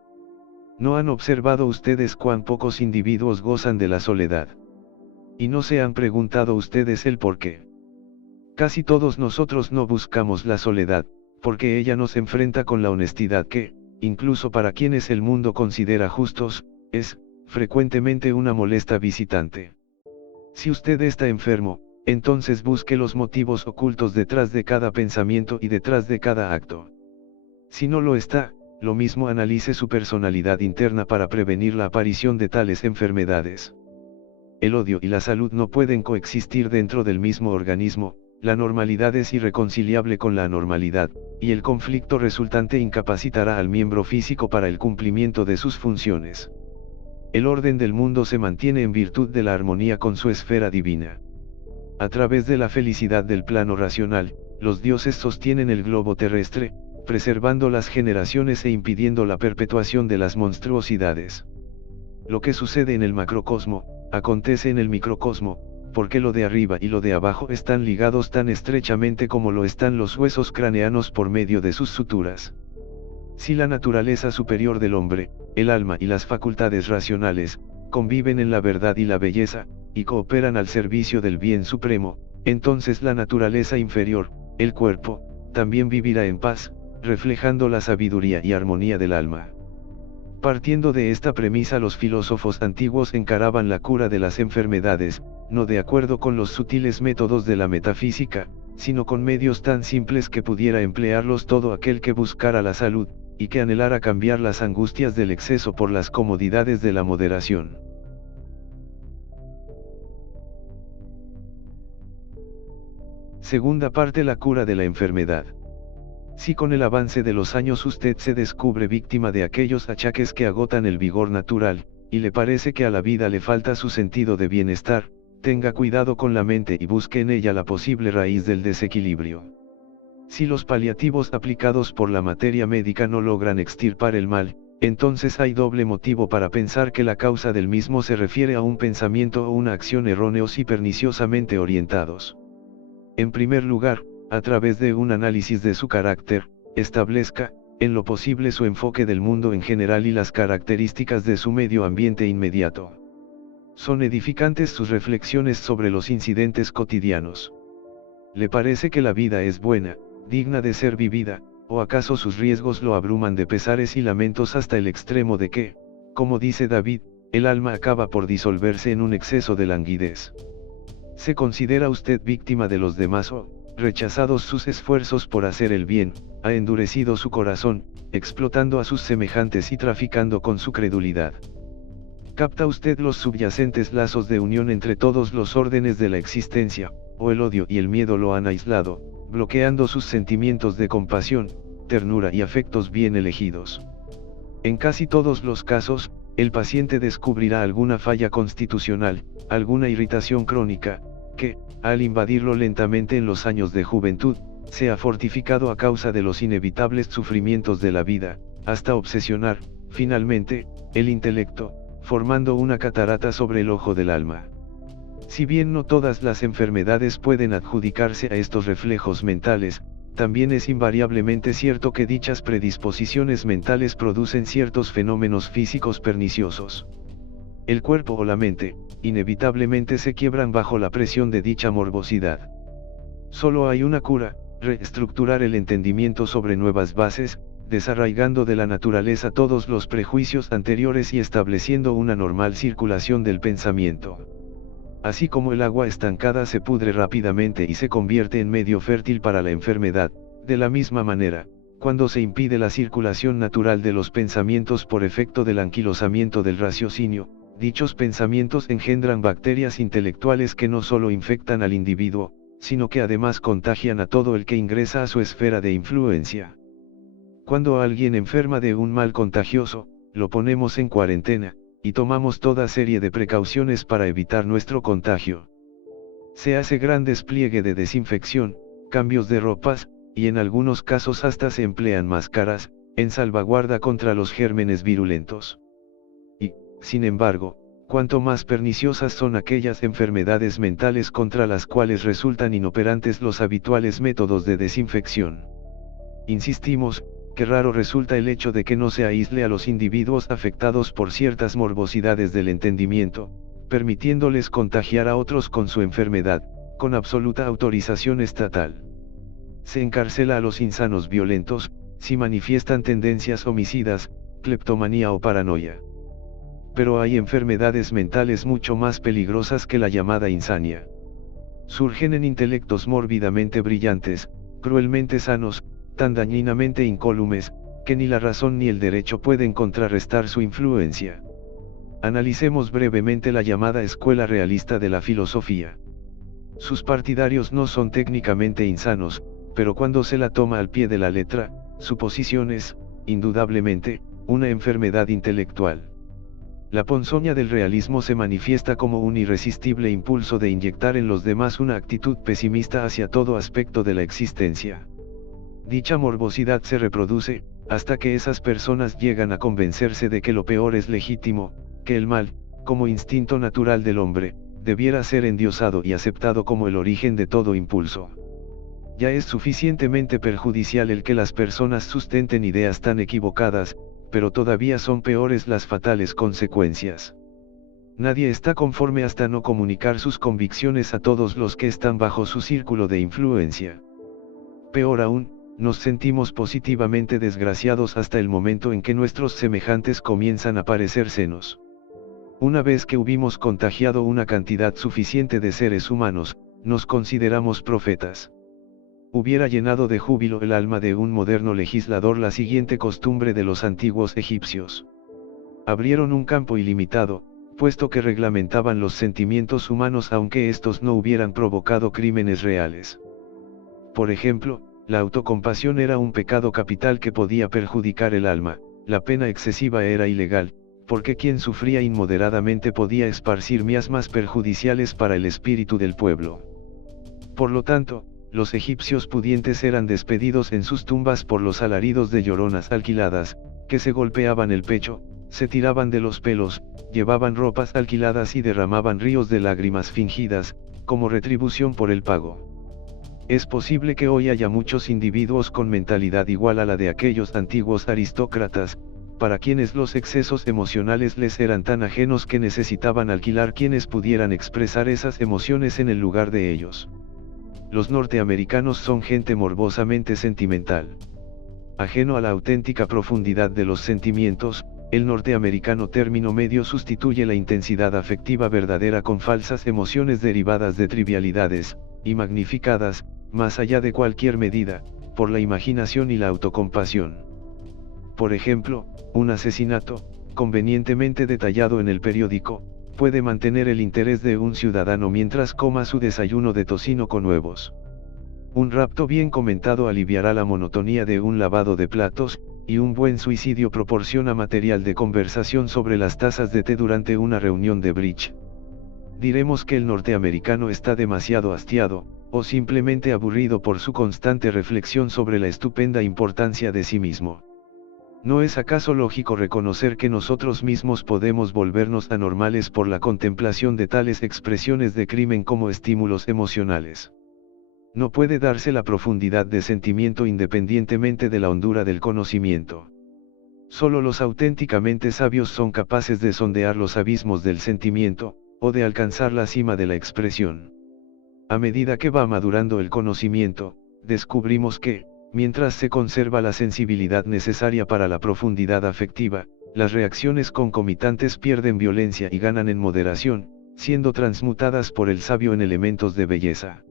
¿No han observado ustedes cuán pocos individuos gozan de la soledad? ¿Y no se han preguntado ustedes el por qué? Casi todos nosotros no buscamos la soledad, porque ella nos enfrenta con la honestidad que, incluso para quienes el mundo considera justos, es, frecuentemente una molesta visitante. Si usted está enfermo, entonces busque los motivos ocultos detrás de cada pensamiento y detrás de cada acto. Si no lo está, lo mismo analice su personalidad interna para prevenir la aparición de tales enfermedades. El odio y la salud no pueden coexistir dentro del mismo organismo, la normalidad es irreconciliable con la anormalidad, y el conflicto resultante incapacitará al miembro físico para el cumplimiento de sus funciones. El orden del mundo se mantiene en virtud de la armonía con su esfera divina. A través de la felicidad del plano racional, los dioses sostienen el globo terrestre, preservando las generaciones e impidiendo la perpetuación de las monstruosidades. Lo que sucede en el macrocosmo, acontece en el microcosmo, porque lo de arriba y lo de abajo están ligados tan estrechamente como lo están los huesos craneanos por medio de sus suturas. Si la naturaleza superior del hombre, el alma y las facultades racionales, conviven en la verdad y la belleza, y cooperan al servicio del bien supremo, entonces la naturaleza inferior, el cuerpo, también vivirá en paz, reflejando la sabiduría y armonía del alma. Partiendo de esta premisa, los filósofos antiguos encaraban la cura de las enfermedades, no de acuerdo con los sutiles métodos de la metafísica, sino con medios tan simples que pudiera emplearlos todo aquel que buscara la salud, y que anhelara cambiar las angustias del exceso por las comodidades de la moderación. Segunda parte: la cura de la enfermedad. Si con el avance de los años usted se descubre víctima de aquellos achaques que agotan el vigor natural, y le parece que a la vida le falta su sentido de bienestar, tenga cuidado con la mente y busque en ella la posible raíz del desequilibrio. Si los paliativos aplicados por la materia médica no logran extirpar el mal, entonces hay doble motivo para pensar que la causa del mismo se refiere a un pensamiento o una acción erróneos y perniciosamente orientados. En primer lugar, a través de un análisis de su carácter, establezca, en lo posible, su enfoque del mundo en general y las características de su medio ambiente inmediato. ¿Son edificantes sus reflexiones sobre los incidentes cotidianos? ¿Le parece que la vida es buena, digna de ser vivida, o acaso sus riesgos lo abruman de pesares y lamentos hasta el extremo de que, como dice David, el alma acaba por disolverse en un exceso de languidez? ¿Se considera usted víctima de los demás o, rechazados sus esfuerzos por hacer el bien, ha endurecido su corazón, explotando a sus semejantes y traficando con su credulidad? ¿Capta usted los subyacentes lazos de unión entre todos los órdenes de la existencia, o el odio y el miedo lo han aislado, bloqueando sus sentimientos de compasión, ternura y afectos bien elegidos? En casi todos los casos, el paciente descubrirá alguna falla constitucional, alguna irritación crónica, que, al invadirlo lentamente en los años de juventud, se ha fortificado a causa de los inevitables sufrimientos de la vida, hasta obsesionar, finalmente, el intelecto, formando una catarata sobre el ojo del alma. Si bien no todas las enfermedades pueden adjudicarse a estos reflejos mentales, también es invariablemente cierto que dichas predisposiciones mentales producen ciertos fenómenos físicos perniciosos. El cuerpo o la mente, inevitablemente se quiebran bajo la presión de dicha morbosidad. Solo hay una cura: reestructurar el entendimiento sobre nuevas bases, desarraigando de la naturaleza todos los prejuicios anteriores y estableciendo una normal circulación del pensamiento. Así como el agua estancada se pudre rápidamente y se convierte en medio fértil para la enfermedad, de la misma manera, cuando se impide la circulación natural de los pensamientos por efecto del anquilosamiento del raciocinio, dichos pensamientos engendran bacterias intelectuales que no solo infectan al individuo, sino que además contagian a todo el que ingresa a su esfera de influencia. Cuando alguien enferma de un mal contagioso, lo ponemos en cuarentena, y tomamos toda serie de precauciones para evitar nuestro contagio. Se hace gran despliegue de desinfección, cambios de ropas, y en algunos casos hasta se emplean máscaras, en salvaguarda contra los gérmenes virulentos. Y, sin embargo, cuanto más perniciosas son aquellas enfermedades mentales contra las cuales resultan inoperantes los habituales métodos de desinfección. Insistimos, que raro resulta el hecho de que no se aísle a los individuos afectados por ciertas morbosidades del entendimiento, permitiéndoles contagiar a otros con su enfermedad, con absoluta autorización estatal. Se encarcela a los insanos violentos, si manifiestan tendencias homicidas, cleptomanía o paranoia. Pero hay enfermedades mentales mucho más peligrosas que la llamada insania. Surgen en intelectos mórbidamente brillantes, cruelmente sanos, tan dañinamente incólumes, que ni la razón ni el derecho pueden contrarrestar su influencia. Analicemos brevemente la llamada escuela realista de la filosofía. Sus partidarios no son técnicamente insanos, pero cuando se la toma al pie de la letra, su posición es, indudablemente, una enfermedad intelectual. La ponzoña del realismo se manifiesta como un irresistible impulso de inyectar en los demás una actitud pesimista hacia todo aspecto de la existencia. Dicha morbosidad se reproduce, hasta que esas personas llegan a convencerse de que lo peor es legítimo, que el mal, como instinto natural del hombre, debiera ser endiosado y aceptado como el origen de todo impulso. Ya es suficientemente perjudicial el que las personas sustenten ideas tan equivocadas, pero todavía son peores las fatales consecuencias. Nadie está conforme hasta no comunicar sus convicciones a todos los que están bajo su círculo de influencia. Peor aún, nos sentimos positivamente desgraciados hasta el momento en que nuestros semejantes comienzan a parecer senos. Una vez que hubimos contagiado una cantidad suficiente de seres humanos, nos consideramos profetas. Hubiera llenado de júbilo el alma de un moderno legislador la siguiente costumbre de los antiguos egipcios. Abrieron un campo ilimitado, puesto que reglamentaban los sentimientos humanos aunque estos no hubieran provocado crímenes reales. Por ejemplo, la autocompasión era un pecado capital que podía perjudicar el alma, la pena excesiva era ilegal, porque quien sufría inmoderadamente podía esparcir miasmas perjudiciales para el espíritu del pueblo. Por lo tanto, los egipcios pudientes eran despedidos en sus tumbas por los alaridos de lloronas alquiladas, que se golpeaban el pecho, se tiraban de los pelos, llevaban ropas alquiladas y derramaban ríos de lágrimas fingidas, como retribución por el pago. Es posible que hoy haya muchos individuos con mentalidad igual a la de aquellos antiguos aristócratas, para quienes los excesos emocionales les eran tan ajenos que necesitaban alquilar quienes pudieran expresar esas emociones en el lugar de ellos. Los norteamericanos son gente morbosamente sentimental. Ajeno a la auténtica profundidad de los sentimientos, el norteamericano término medio sustituye la intensidad afectiva verdadera con falsas emociones derivadas de trivialidades, y magnificadas, más allá de cualquier medida, por la imaginación y la autocompasión. Por ejemplo, un asesinato, convenientemente detallado en el periódico, puede mantener el interés de un ciudadano mientras coma su desayuno de tocino con huevos. Un rapto bien comentado aliviará la monotonía de un lavado de platos, y un buen suicidio proporciona material de conversación sobre las tazas de té durante una reunión de bridge. Diremos que el norteamericano está demasiado hastiado, o simplemente aburrido por su constante reflexión sobre la estupenda importancia de sí mismo. ¿No es acaso lógico reconocer que nosotros mismos podemos volvernos anormales por la contemplación de tales expresiones de crimen como estímulos emocionales? No puede darse la profundidad de sentimiento independientemente de la hondura del conocimiento. Solo los auténticamente sabios son capaces de sondear los abismos del sentimiento, o de alcanzar la cima de la expresión. A medida que va madurando el conocimiento, descubrimos que, mientras se conserva la sensibilidad necesaria para la profundidad afectiva, las reacciones concomitantes pierden violencia y ganan en moderación, siendo transmutadas por el sabio en elementos de belleza.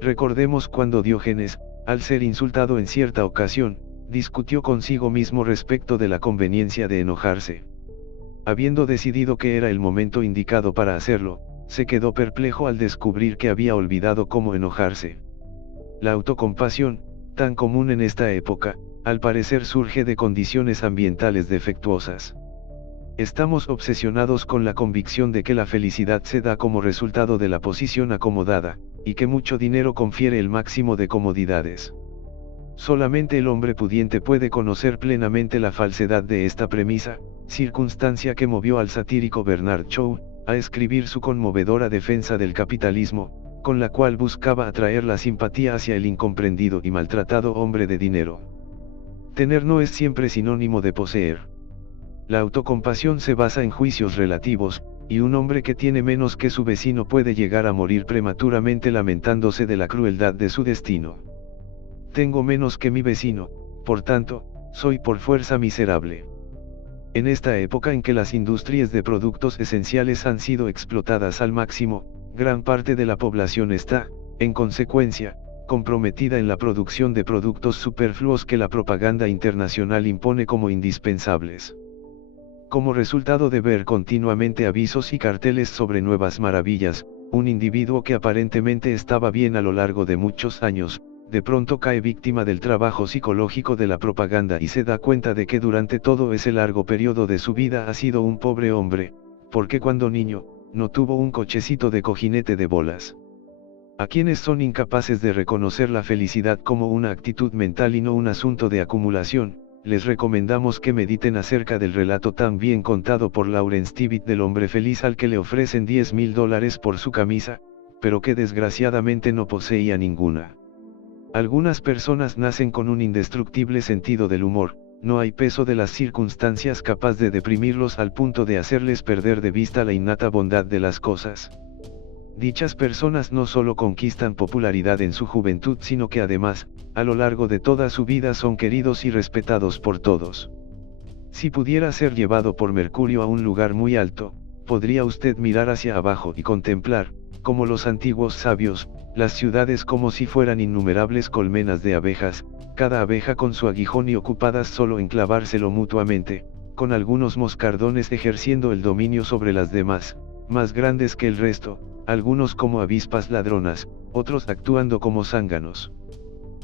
Recordemos cuando Diógenes, al ser insultado en cierta ocasión, discutió consigo mismo respecto de la conveniencia de enojarse. Habiendo decidido que era el momento indicado para hacerlo, se quedó perplejo al descubrir que había olvidado cómo enojarse. La autocompasión, tan común en esta época, al parecer surge de condiciones ambientales defectuosas. Estamos obsesionados con la convicción de que la felicidad se da como resultado de la posición acomodada, y que mucho dinero confiere el máximo de comodidades. Solamente el hombre pudiente puede conocer plenamente la falsedad de esta premisa, circunstancia que movió al satírico Bernard Shaw a escribir su conmovedora defensa del capitalismo, con la cual buscaba atraer la simpatía hacia el incomprendido y maltratado hombre de dinero. Tener no es siempre sinónimo de poseer. La autocompasión se basa en juicios relativos, y un hombre que tiene menos que su vecino puede llegar a morir prematuramente lamentándose de la crueldad de su destino. Tengo menos que mi vecino, por tanto, soy por fuerza miserable. En esta época en que las industrias de productos esenciales han sido explotadas al máximo, gran parte de la población está, en consecuencia, comprometida en la producción de productos superfluos que la propaganda internacional impone como indispensables. Como resultado de ver continuamente avisos y carteles sobre nuevas maravillas, un individuo que aparentemente estaba bien a lo largo de muchos años, de pronto cae víctima del trabajo psicológico de la propaganda y se da cuenta de que durante todo ese largo periodo de su vida ha sido un pobre hombre, porque cuando niño, no tuvo un cochecito de cojinete de bolas. A quienes son incapaces de reconocer la felicidad como una actitud mental y no un asunto de acumulación, les recomendamos que mediten acerca del relato tan bien contado por Laurence Tibbit del hombre feliz al que le ofrecen $10,000 por su camisa, pero que desgraciadamente no poseía ninguna. Algunas personas nacen con un indestructible sentido del humor, no hay peso de las circunstancias capaz de deprimirlos al punto de hacerles perder de vista la innata bondad de las cosas. Dichas personas no solo conquistan popularidad en su juventud, sino que además, a lo largo de toda su vida son queridos y respetados por todos. Si pudiera ser llevado por Mercurio a un lugar muy alto, podría usted mirar hacia abajo y contemplar, como los antiguos sabios, las ciudades como si fueran innumerables colmenas de abejas, cada abeja con su aguijón y ocupadas solo en clavárselo mutuamente, con algunos moscardones ejerciendo el dominio sobre las demás, más grandes que el resto, algunos como avispas ladronas, otros actuando como zánganos.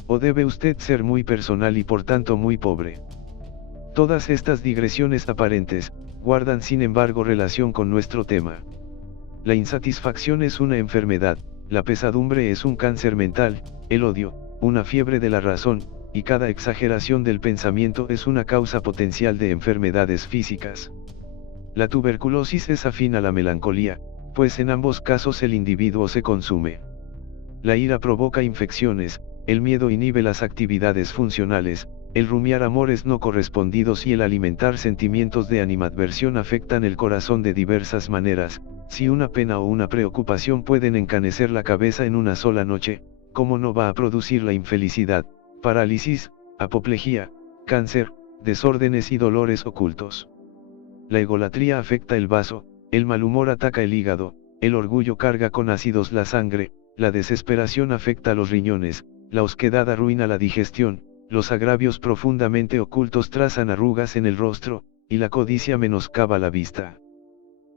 O debe usted ser muy personal y por tanto muy pobre. Todas estas digresiones aparentes, guardan sin embargo relación con nuestro tema. La insatisfacción es una enfermedad, la pesadumbre es un cáncer mental, el odio, una fiebre de la razón, y cada exageración del pensamiento es una causa potencial de enfermedades físicas. La tuberculosis es afín a la melancolía, pues en ambos casos el individuo se consume. La ira provoca infecciones, el miedo inhibe las actividades funcionales, el rumiar amores no correspondidos y el alimentar sentimientos de animadversión afectan el corazón de diversas maneras. Si una pena o una preocupación pueden encanecer la cabeza en una sola noche, ¿cómo no va a producir la infelicidad, parálisis, apoplejía, cáncer, desórdenes y dolores ocultos? La egolatría afecta el vaso, el mal humor ataca el hígado, el orgullo carga con ácidos la sangre, la desesperación afecta los riñones, la osquedad arruina la digestión, los agravios profundamente ocultos trazan arrugas en el rostro, y la codicia menoscaba la vista.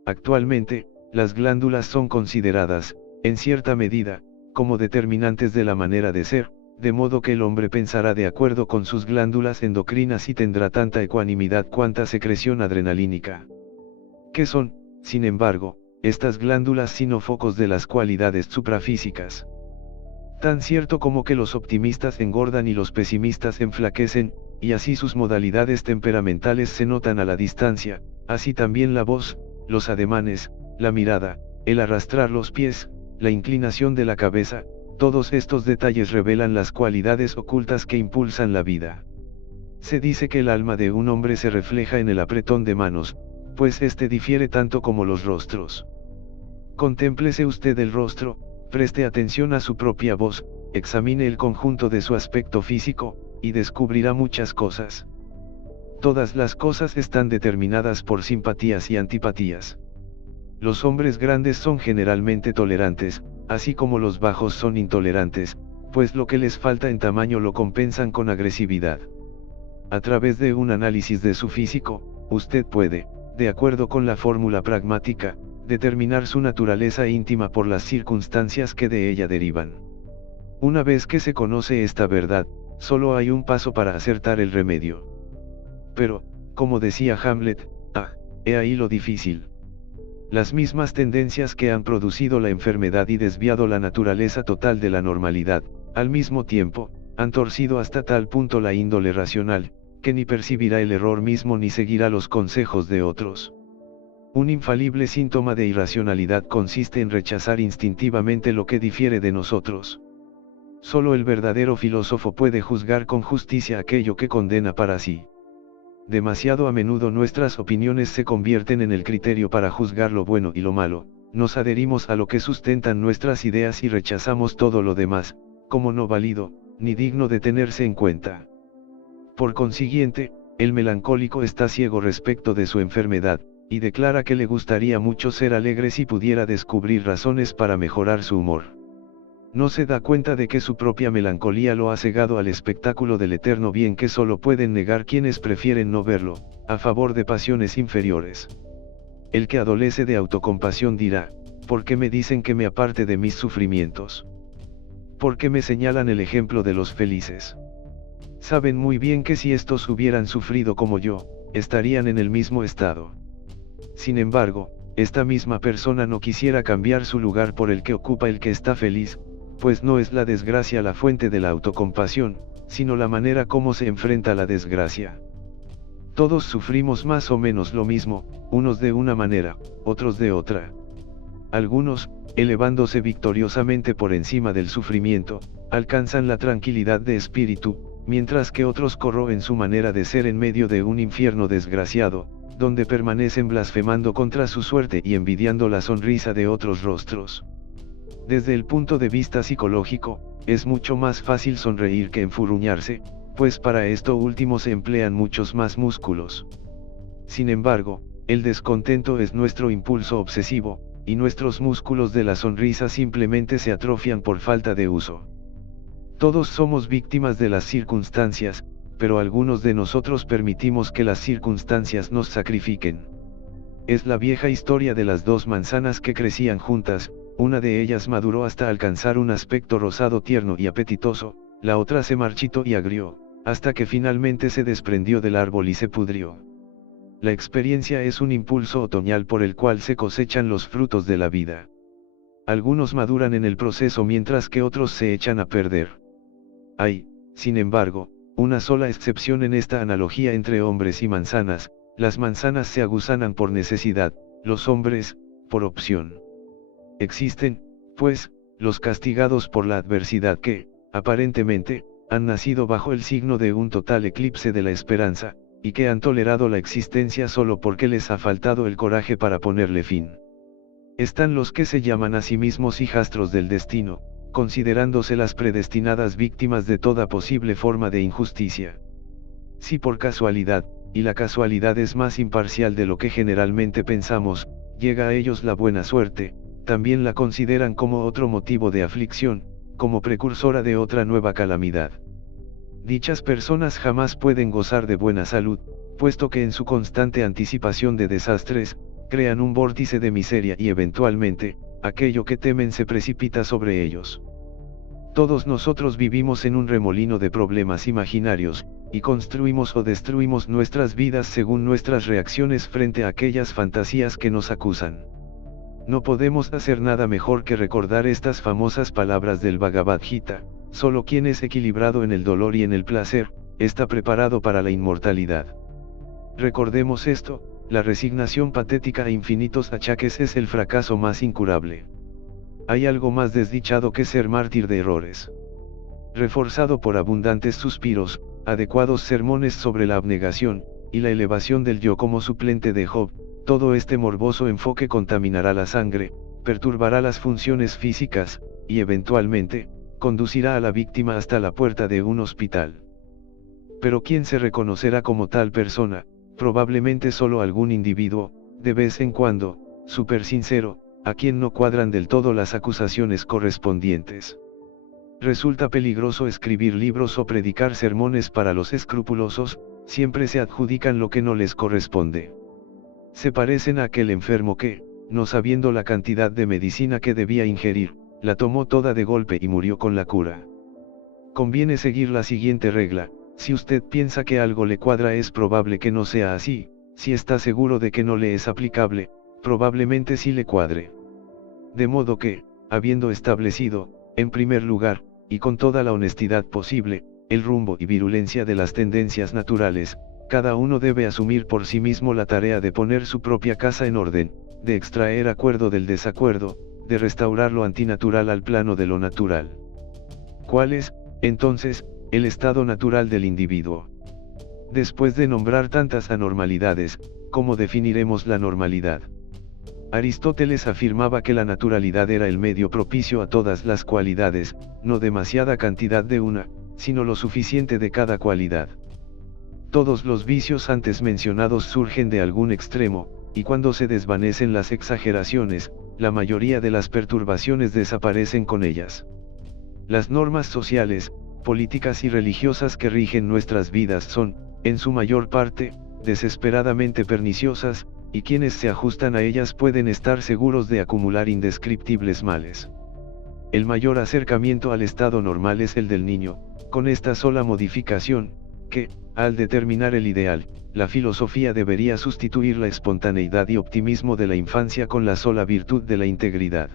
Actualmente, las glándulas son consideradas, en cierta medida, como determinantes de la manera de ser, de modo que el hombre pensará de acuerdo con sus glándulas endocrinas y tendrá tanta ecuanimidad cuanta secreción adrenalínica. ¿Qué son, sin embargo, estas glándulas sino focos de las cualidades suprafísicas? Tan cierto como que los optimistas engordan y los pesimistas enflaquecen, y así sus modalidades temperamentales se notan a la distancia, así también la voz, los ademanes, la mirada, el arrastrar los pies, la inclinación de la cabeza, todos estos detalles revelan las cualidades ocultas que impulsan la vida. Se dice que el alma de un hombre se refleja en el apretón de manos, pues este difiere tanto como los rostros. Contémplese usted el rostro, preste atención a su propia voz, examine el conjunto de su aspecto físico, y descubrirá muchas cosas. Todas las cosas están determinadas por simpatías y antipatías. Los hombres grandes son generalmente tolerantes, así como los bajos son intolerantes, pues lo que les falta en tamaño lo compensan con agresividad. A través de un análisis de su físico, usted puede, de acuerdo con la fórmula pragmática, determinar su naturaleza íntima por las circunstancias que de ella derivan. Una vez que se conoce esta verdad, solo hay un paso para acertar el remedio. Pero, como decía Hamlet, he ahí lo difícil. Las mismas tendencias que han producido la enfermedad y desviado la naturaleza total de la normalidad, al mismo tiempo, han torcido hasta tal punto la índole racional, que ni percibirá el error mismo ni seguirá los consejos de otros. Un infalible síntoma de irracionalidad consiste en rechazar instintivamente lo que difiere de nosotros. Solo el verdadero filósofo puede juzgar con justicia aquello que condena para sí. Demasiado a menudo nuestras opiniones se convierten en el criterio para juzgar lo bueno y lo malo, nos adherimos a lo que sustentan nuestras ideas y rechazamos todo lo demás, como no válido, ni digno de tenerse en cuenta. Por consiguiente, el melancólico está ciego respecto de su enfermedad, y declara que le gustaría mucho ser alegre si pudiera descubrir razones para mejorar su humor. No se da cuenta de que su propia melancolía lo ha cegado al espectáculo del eterno bien que solo pueden negar quienes prefieren no verlo, a favor de pasiones inferiores. El que adolece de autocompasión dirá, ¿por qué me dicen que me aparte de mis sufrimientos? ¿Por qué me señalan el ejemplo de los felices? Saben muy bien que si estos hubieran sufrido como yo, estarían en el mismo estado. Sin embargo, esta misma persona no quisiera cambiar su lugar por el que ocupa el que está feliz, pues no es la desgracia la fuente de la autocompasión, sino la manera como se enfrenta a la desgracia. Todos sufrimos más o menos lo mismo, unos de una manera, otros de otra. Algunos, elevándose victoriosamente por encima del sufrimiento, alcanzan la tranquilidad de espíritu, mientras que otros corroen su manera de ser en medio de un infierno desgraciado, donde permanecen blasfemando contra su suerte y envidiando la sonrisa de otros rostros. Desde el punto de vista psicológico, es mucho más fácil sonreír que enfurruñarse, pues para esto último se emplean muchos más músculos. Sin embargo, el descontento es nuestro impulso obsesivo, y nuestros músculos de la sonrisa simplemente se atrofian por falta de uso. Todos somos víctimas de las circunstancias, pero algunos de nosotros permitimos que las circunstancias nos sacrifiquen. Es la vieja historia de las dos manzanas que crecían juntas, una de ellas maduró hasta alcanzar un aspecto rosado tierno y apetitoso, la otra se marchitó y agrió, hasta que finalmente se desprendió del árbol y se pudrió. La experiencia es un impulso otoñal por el cual se cosechan los frutos de la vida. Algunos maduran en el proceso mientras que otros se echan a perder. Hay, sin embargo, una sola excepción en esta analogía entre hombres y manzanas: las manzanas se aguzanan por necesidad, los hombres, por opción. Existen, pues, los castigados por la adversidad que, aparentemente, han nacido bajo el signo de un total eclipse de la esperanza, y que han tolerado la existencia solo porque les ha faltado el coraje para ponerle fin. Están los que se llaman a sí mismos hijastros del destino, considerándose las predestinadas víctimas de toda posible forma de injusticia. Si por casualidad, y la casualidad es más imparcial de lo que generalmente pensamos, llega a ellos la buena suerte, también la consideran como otro motivo de aflicción, como precursora de otra nueva calamidad. Dichas personas jamás pueden gozar de buena salud, puesto que en su constante anticipación de desastres, crean un vórtice de miseria y eventualmente, aquello que temen se precipita sobre ellos. Todos nosotros vivimos en un remolino de problemas imaginarios, y construimos o destruimos nuestras vidas según nuestras reacciones frente a aquellas fantasías que nos acusan. No podemos hacer nada mejor que recordar estas famosas palabras del Bhagavad Gita: solo quien es equilibrado en el dolor y en el placer, está preparado para la inmortalidad. Recordemos esto: la resignación patética a infinitos achaques es el fracaso más incurable. Hay algo más desdichado que ser mártir de errores. Reforzado por abundantes suspiros, adecuados sermones sobre la abnegación, y la elevación del yo como suplente de Job, todo este morboso enfoque contaminará la sangre, perturbará las funciones físicas, y eventualmente, conducirá a la víctima hasta la puerta de un hospital. Pero ¿quién se reconocerá como tal persona? Probablemente solo algún individuo, de vez en cuando, súper sincero, a quien no cuadran del todo las acusaciones correspondientes. Resulta peligroso escribir libros o predicar sermones para los escrupulosos, siempre se adjudican lo que no les corresponde. Se parecen a aquel enfermo que, no sabiendo la cantidad de medicina que debía ingerir, la tomó toda de golpe y murió con la cura. Conviene seguir la siguiente regla: si usted piensa que algo le cuadra, es probable que no sea así; si está seguro de que no le es aplicable, probablemente sí le cuadre. De modo que, habiendo establecido, en primer lugar, y con toda la honestidad posible, el rumbo y virulencia de las tendencias naturales, cada uno debe asumir por sí mismo la tarea de poner su propia casa en orden, de extraer acuerdo del desacuerdo, de restaurar lo antinatural al plano de lo natural. ¿Cuál es, entonces, el estado natural del individuo? Después de nombrar tantas anormalidades, ¿cómo definiremos la normalidad? Aristóteles afirmaba que la naturalidad era el medio propicio a todas las cualidades, no demasiada cantidad de una, sino lo suficiente de cada cualidad. Todos los vicios antes mencionados surgen de algún extremo, y cuando se desvanecen las exageraciones, la mayoría de las perturbaciones desaparecen con ellas. Las normas sociales, políticas y religiosas que rigen nuestras vidas son, en su mayor parte, desesperadamente perniciosas, y quienes se ajustan a ellas pueden estar seguros de acumular indescriptibles males. El mayor acercamiento al estado normal es el del niño, con esta sola modificación, que, al determinar el ideal, la filosofía debería sustituir la espontaneidad y optimismo de la infancia con la sola virtud de la integridad.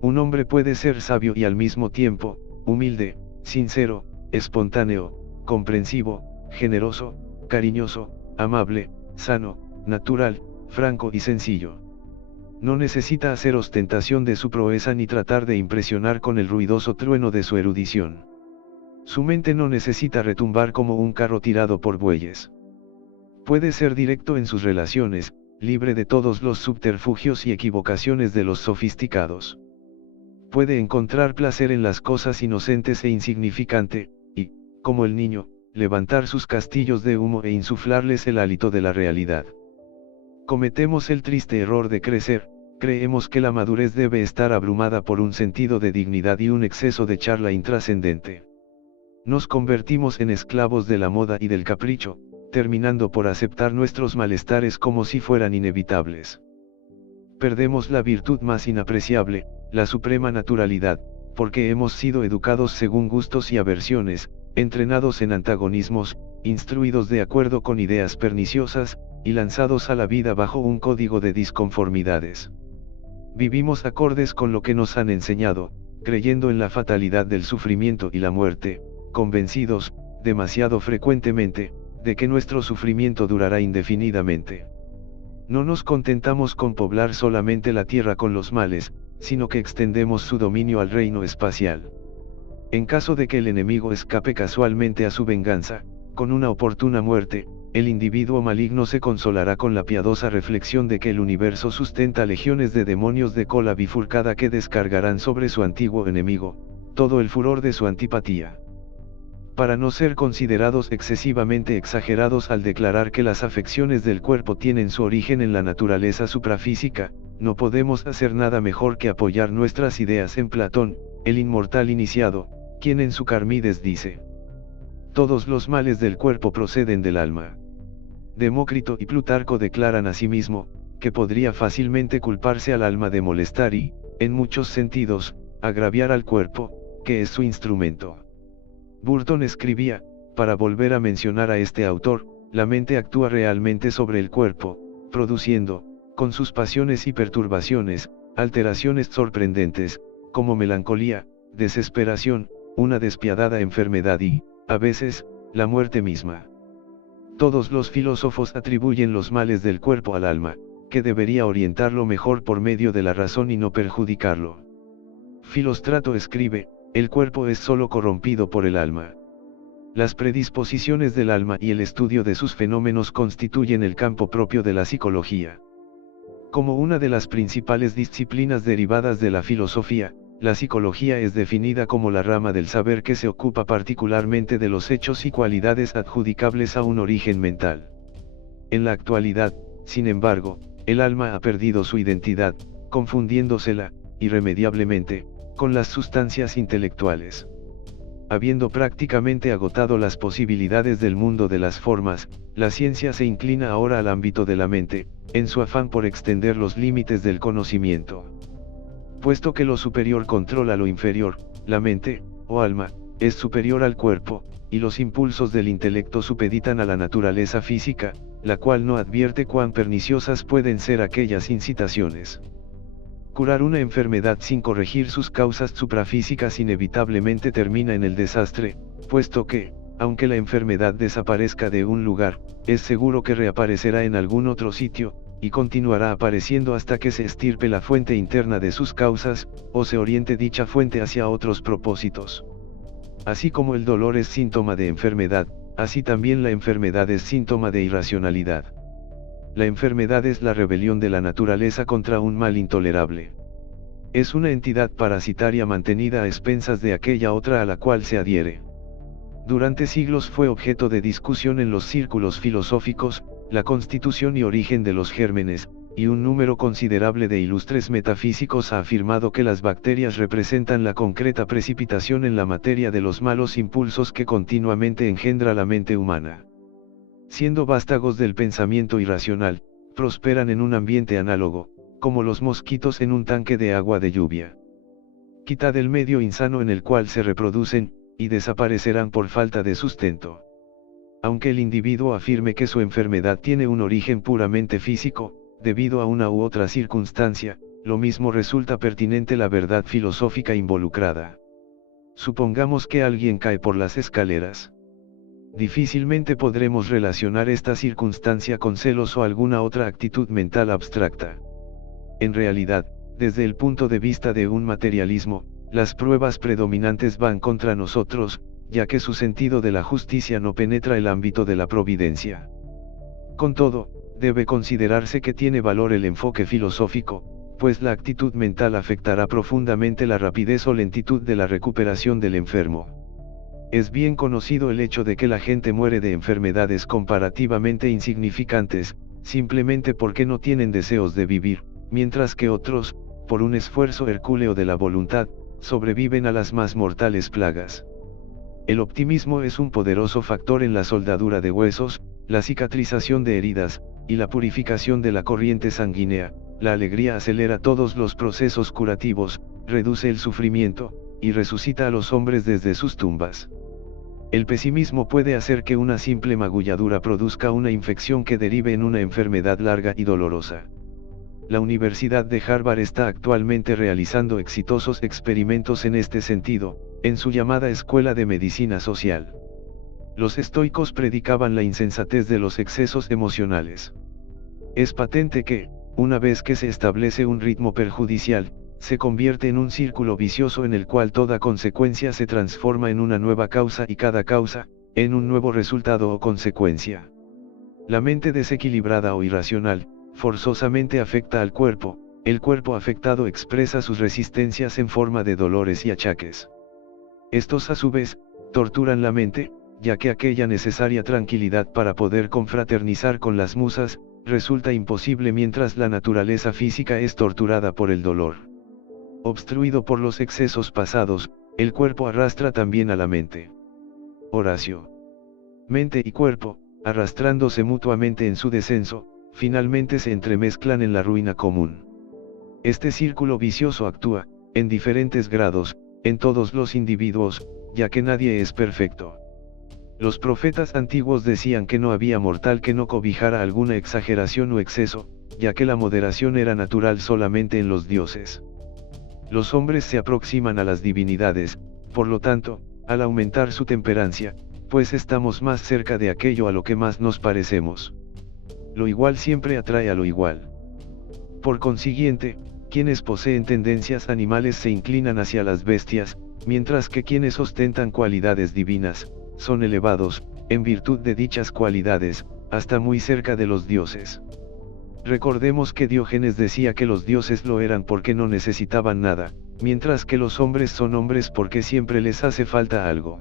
Un hombre puede ser sabio y al mismo tiempo, humilde, sincero, espontáneo, comprensivo, generoso, cariñoso, amable, sano, natural, franco y sencillo. No necesita hacer ostentación de su proeza ni tratar de impresionar con el ruidoso trueno de su erudición. Su mente no necesita retumbar como un carro tirado por bueyes. Puede ser directo en sus relaciones, libre de todos los subterfugios y equivocaciones de los sofisticados. puede encontrar placer en las cosas inocentes e insignificantes, y, como el niño, levantar sus castillos de humo e insuflarles el hálito de la realidad. Cometemos el triste error de crecer, creemos que la madurez debe estar abrumada por un sentido de dignidad y un exceso de charla intrascendente. Nos convertimos en esclavos de la moda y del capricho, terminando por aceptar nuestros malestares como si fueran inevitables. Perdemos la virtud más inapreciable, la suprema naturalidad, porque hemos sido educados según gustos y aversiones, entrenados en antagonismos, instruidos de acuerdo con ideas perniciosas, y lanzados a la vida bajo un código de disconformidades. Vivimos acordes con lo que nos han enseñado, creyendo en la fatalidad del sufrimiento y la muerte, convencidos, demasiado frecuentemente, de que nuestro sufrimiento durará indefinidamente. No nos contentamos con poblar solamente la tierra con los males, sino que extendemos su dominio al reino espacial. En caso de que el enemigo escape casualmente a su venganza, con una oportuna muerte, el individuo maligno se consolará con la piadosa reflexión de que el universo sustenta legiones de demonios de cola bifurcada que descargarán sobre su antiguo enemigo todo el furor de su antipatía. Para no ser considerados excesivamente exagerados al declarar que las afecciones del cuerpo tienen su origen en la naturaleza suprafísica, no podemos hacer nada mejor que apoyar nuestras ideas en Platón, el inmortal iniciado, quien en su Carmides dice: todos los males del cuerpo proceden del alma. Demócrito y Plutarco declaran asimismo, que podría fácilmente culparse al alma de molestar y, en muchos sentidos, agraviar al cuerpo, que es su instrumento. Burton escribía, para volver a mencionar a este autor, la mente actúa realmente sobre el cuerpo, produciendo, con sus pasiones y perturbaciones, alteraciones sorprendentes, como melancolía, desesperación, una despiadada enfermedad y, a veces, la muerte misma. Todos los filósofos atribuyen los males del cuerpo al alma, que debería orientarlo mejor por medio de la razón y no perjudicarlo. Filóstrato escribe: el cuerpo es solo corrompido por el alma. Las predisposiciones del alma y el estudio de sus fenómenos constituyen el campo propio de la psicología. Como una de las principales disciplinas derivadas de la filosofía, la psicología es definida como la rama del saber que se ocupa particularmente de los hechos y cualidades adjudicables a un origen mental. En la actualidad, sin embargo, el alma ha perdido su identidad, confundiéndosela, irremediablemente, con las sustancias intelectuales. Habiendo prácticamente agotado las posibilidades del mundo de las formas, la ciencia se inclina ahora al ámbito de la mente, en su afán por extender los límites del conocimiento. Puesto que lo superior controla lo inferior, la mente, o alma, es superior al cuerpo, y los impulsos del intelecto supeditan a la naturaleza física, la cual no advierte cuán perniciosas pueden ser aquellas incitaciones. Curar una enfermedad sin corregir sus causas suprafísicas inevitablemente termina en el desastre, puesto que, aunque la enfermedad desaparezca de un lugar, es seguro que reaparecerá en algún otro sitio, y continuará apareciendo hasta que se estirpe la fuente interna de sus causas, o se oriente dicha fuente hacia otros propósitos. Así como el dolor es síntoma de enfermedad, así también la enfermedad es síntoma de irracionalidad. La enfermedad es la rebelión de la naturaleza contra un mal intolerable. Es una entidad parasitaria mantenida a expensas de aquella otra a la cual se adhiere. Durante siglos fue objeto de discusión en los círculos filosóficos, la constitución y origen de los gérmenes, y un número considerable de ilustres metafísicos ha afirmado que las bacterias representan la concreta precipitación en la materia de los malos impulsos que continuamente engendra la mente humana. Siendo vástagos del pensamiento irracional, prosperan en un ambiente análogo, como los mosquitos en un tanque de agua de lluvia. Quitad el medio insano en el cual se reproducen, y desaparecerán por falta de sustento. Aunque el individuo afirme que su enfermedad tiene un origen puramente físico, debido a una u otra circunstancia, lo mismo resulta pertinente la verdad filosófica involucrada. Supongamos que alguien cae por las escaleras. Difícilmente podremos relacionar esta circunstancia con celos o alguna otra actitud mental abstracta. En realidad, desde el punto de vista de un materialismo, las pruebas predominantes van contra nosotros, ya que su sentido de la justicia no penetra el ámbito de la providencia. Con todo, debe considerarse que tiene valor el enfoque filosófico, pues la actitud mental afectará profundamente la rapidez o lentitud de la recuperación del enfermo. Es bien conocido el hecho de que la gente muere de enfermedades comparativamente insignificantes, simplemente porque no tienen deseos de vivir, mientras que otros, por un esfuerzo hercúleo de la voluntad, sobreviven a las más mortales plagas. El optimismo es un poderoso factor en la soldadura de huesos, la cicatrización de heridas, y la purificación de la corriente sanguínea. La alegría acelera todos los procesos curativos, reduce el sufrimiento, y resucita a los hombres desde sus tumbas. El pesimismo puede hacer que una simple magulladura produzca una infección que derive en una enfermedad larga y dolorosa. La Universidad de Harvard está actualmente realizando exitosos experimentos en este sentido, en su llamada Escuela de Medicina Social. Los estoicos predicaban la insensatez de los excesos emocionales. Es patente que, una vez que se establece un ritmo perjudicial, se convierte en un círculo vicioso en el cual toda consecuencia se transforma en una nueva causa y cada causa, en un nuevo resultado o consecuencia. La mente desequilibrada o irracional, forzosamente afecta al cuerpo, el cuerpo afectado expresa sus resistencias en forma de dolores y achaques. Estos a su vez, torturan la mente, ya que aquella necesaria tranquilidad para poder confraternizar con las musas, resulta imposible mientras la naturaleza física es torturada por el dolor. Obstruido por los excesos pasados, el cuerpo arrastra también a la mente. Horacio. Mente y cuerpo, arrastrándose mutuamente en su descenso, finalmente se entremezclan en la ruina común. Este círculo vicioso actúa, en diferentes grados, en todos los individuos, ya que nadie es perfecto. Los profetas antiguos decían que no había mortal que no cobijara alguna exageración o exceso, ya que la moderación era natural solamente en los dioses. Los hombres se aproximan a las divinidades, por lo tanto, al aumentar su temperancia, pues estamos más cerca de aquello a lo que más nos parecemos. Lo igual siempre atrae a lo igual. Por consiguiente, quienes poseen tendencias animales se inclinan hacia las bestias, mientras que quienes ostentan cualidades divinas, son elevados, en virtud de dichas cualidades, hasta muy cerca de los dioses. Recordemos que Diógenes decía que los dioses lo eran porque no necesitaban nada, mientras que los hombres son hombres porque siempre les hace falta algo.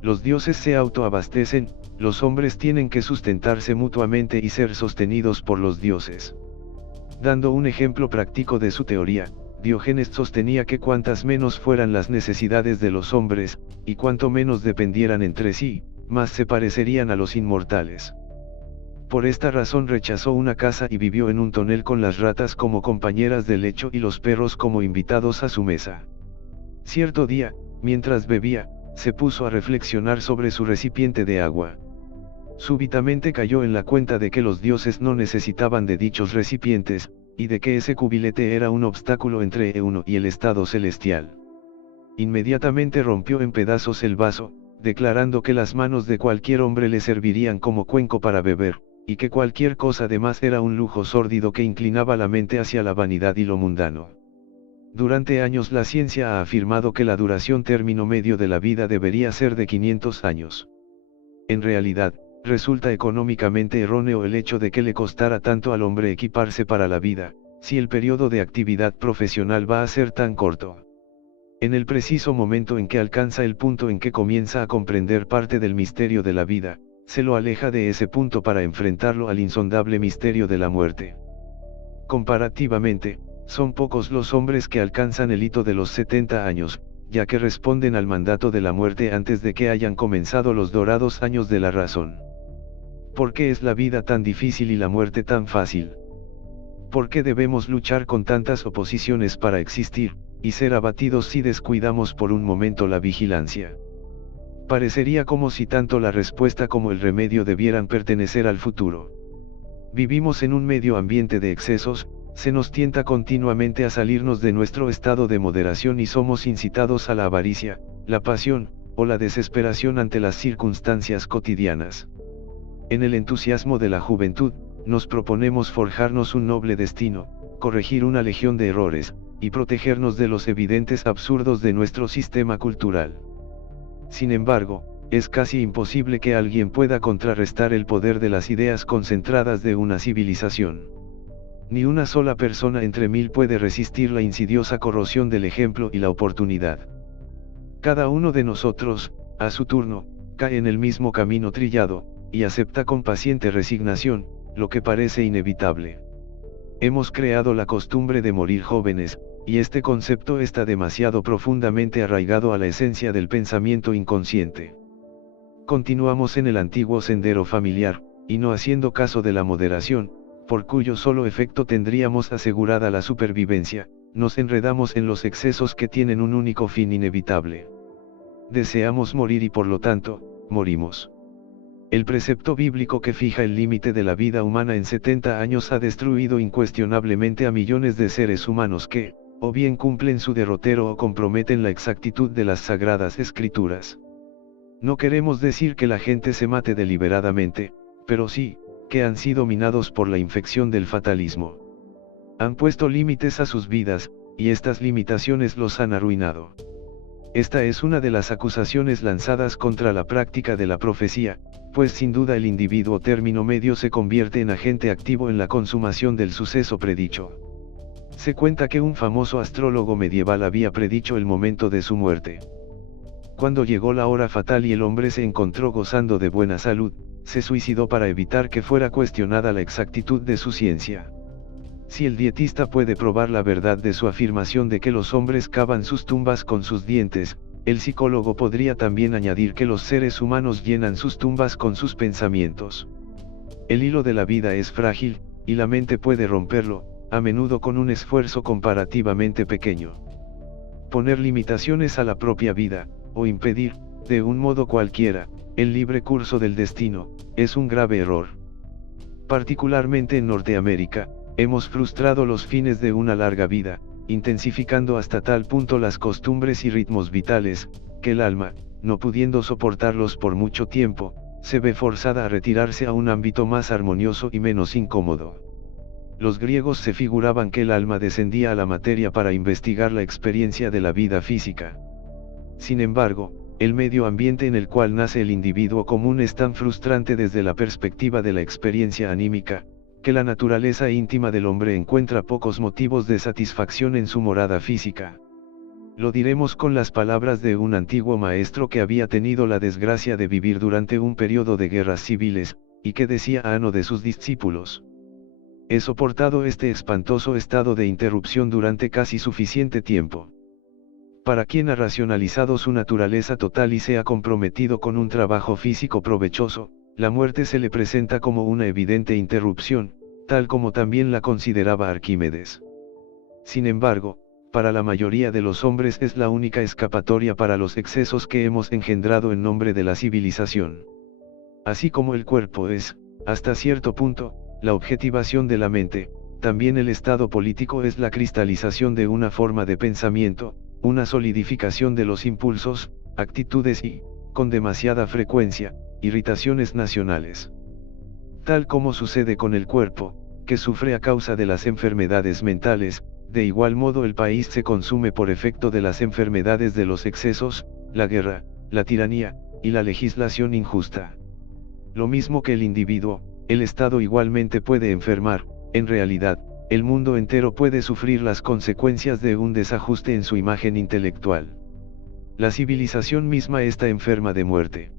Los dioses se autoabastecen, los hombres tienen que sustentarse mutuamente y ser sostenidos por los dioses. Dando un ejemplo práctico de su teoría, Diógenes sostenía que cuantas menos fueran las necesidades de los hombres, y cuanto menos dependieran entre sí, más se parecerían a los inmortales. Por esta razón rechazó una casa y vivió en un tonel con las ratas como compañeras de lecho y los perros como invitados a su mesa. Cierto día, mientras bebía, se puso a reflexionar sobre su recipiente de agua. Súbitamente cayó en la cuenta de que los dioses no necesitaban de dichos recipientes, y de que ese cubilete era un obstáculo entre uno y el estado celestial. Inmediatamente rompió en pedazos el vaso, declarando que las manos de cualquier hombre le servirían como cuenco para beber, y que cualquier cosa de más era un lujo sórdido que inclinaba la mente hacia la vanidad y lo mundano. Durante años la ciencia ha afirmado que la duración término medio de la vida debería ser de 500 años. En realidad, resulta económicamente erróneo el hecho de que le costara tanto al hombre equiparse para la vida, si el periodo de actividad profesional va a ser tan corto. En el preciso momento en que alcanza el punto en que comienza a comprender parte del misterio de la vida, se lo aleja de ese punto para enfrentarlo al insondable misterio de la muerte. Comparativamente, son pocos los hombres que alcanzan el hito de los 70 años, ya que responden al mandato de la muerte antes de que hayan comenzado los dorados años de la razón. ¿Por qué es la vida tan difícil y la muerte tan fácil? ¿Por qué debemos luchar con tantas oposiciones para existir, y ser abatidos si descuidamos por un momento la vigilancia? Parecería como si tanto la respuesta como el remedio debieran pertenecer al futuro. Vivimos en un medio ambiente de excesos, se nos tienta continuamente a salirnos de nuestro estado de moderación y somos incitados a la avaricia, la pasión, o la desesperación ante las circunstancias cotidianas. En el entusiasmo de la juventud, nos proponemos forjarnos un noble destino, corregir una legión de errores, y protegernos de los evidentes absurdos de nuestro sistema cultural. Sin embargo, es casi imposible que alguien pueda contrarrestar el poder de las ideas concentradas de una civilización. Ni una sola persona entre 1000 puede resistir la insidiosa corrosión del ejemplo y la oportunidad. Cada uno de nosotros, a su turno, cae en el mismo camino trillado, y acepta con paciente resignación, lo que parece inevitable. Hemos creado la costumbre de morir jóvenes, y este concepto está demasiado profundamente arraigado a la esencia del pensamiento inconsciente. Continuamos en el antiguo sendero familiar, y no haciendo caso de la moderación, por cuyo solo efecto tendríamos asegurada la supervivencia, nos enredamos en los excesos que tienen un único fin inevitable. Deseamos morir y por lo tanto, morimos. El precepto bíblico que fija el límite de la vida humana en 70 años ha destruido incuestionablemente a millones de seres humanos que, o bien cumplen su derrotero o comprometen la exactitud de las sagradas escrituras. No queremos decir que la gente se mate deliberadamente, pero sí, que han sido minados por la infección del fatalismo. Han puesto límites a sus vidas, y estas limitaciones los han arruinado. Esta es una de las acusaciones lanzadas contra la práctica de la profecía, pues sin duda el individuo término medio se convierte en agente activo en la consumación del suceso predicho. Se cuenta que un famoso astrólogo medieval había predicho el momento de su muerte. Cuando llegó la hora fatal y el hombre se encontró gozando de buena salud, se suicidó para evitar que fuera cuestionada la exactitud de su ciencia. Si el dietista puede probar la verdad de su afirmación de que los hombres cavan sus tumbas con sus dientes, el psicólogo podría también añadir que los seres humanos llenan sus tumbas con sus pensamientos. El hilo de la vida es frágil, y la mente puede romperlo, a menudo con un esfuerzo comparativamente pequeño. Poner limitaciones a la propia vida, o impedir, de un modo cualquiera, el libre curso del destino, es un grave error. Particularmente en Norteamérica, hemos frustrado los fines de una larga vida, intensificando hasta tal punto las costumbres y ritmos vitales, que el alma, no pudiendo soportarlos por mucho tiempo, se ve forzada a retirarse a un ámbito más armonioso y menos incómodo. Los griegos se figuraban que el alma descendía a la materia para investigar la experiencia de la vida física. Sin embargo, el medio ambiente en el cual nace el individuo común es tan frustrante desde la perspectiva de la experiencia anímica, que la naturaleza íntima del hombre encuentra pocos motivos de satisfacción en su morada física. Lo diremos con las palabras de un antiguo maestro que había tenido la desgracia de vivir durante un periodo de guerras civiles, y que decía a uno de sus discípulos: he soportado este espantoso estado de interrupción durante casi suficiente tiempo. Para quien ha racionalizado su naturaleza total y se ha comprometido con un trabajo físico provechoso, la muerte se le presenta como una evidente interrupción, tal como también la consideraba Arquímedes. Sin embargo, para la mayoría de los hombres es la única escapatoria para los excesos que hemos engendrado en nombre de la civilización. Así como el cuerpo es, hasta cierto punto, la objetivación de la mente, también el estado político es la cristalización de una forma de pensamiento, una solidificación de los impulsos, actitudes y, con demasiada frecuencia, irritaciones nacionales. Tal como sucede con el cuerpo, que sufre a causa de las enfermedades mentales, de igual modo el país se consume por efecto de las enfermedades de los excesos, la guerra, la tiranía, y la legislación injusta. Lo mismo que el individuo, el Estado igualmente puede enfermar, en realidad, el mundo entero puede sufrir las consecuencias de un desajuste en su imagen intelectual. La civilización misma está enferma de muerte.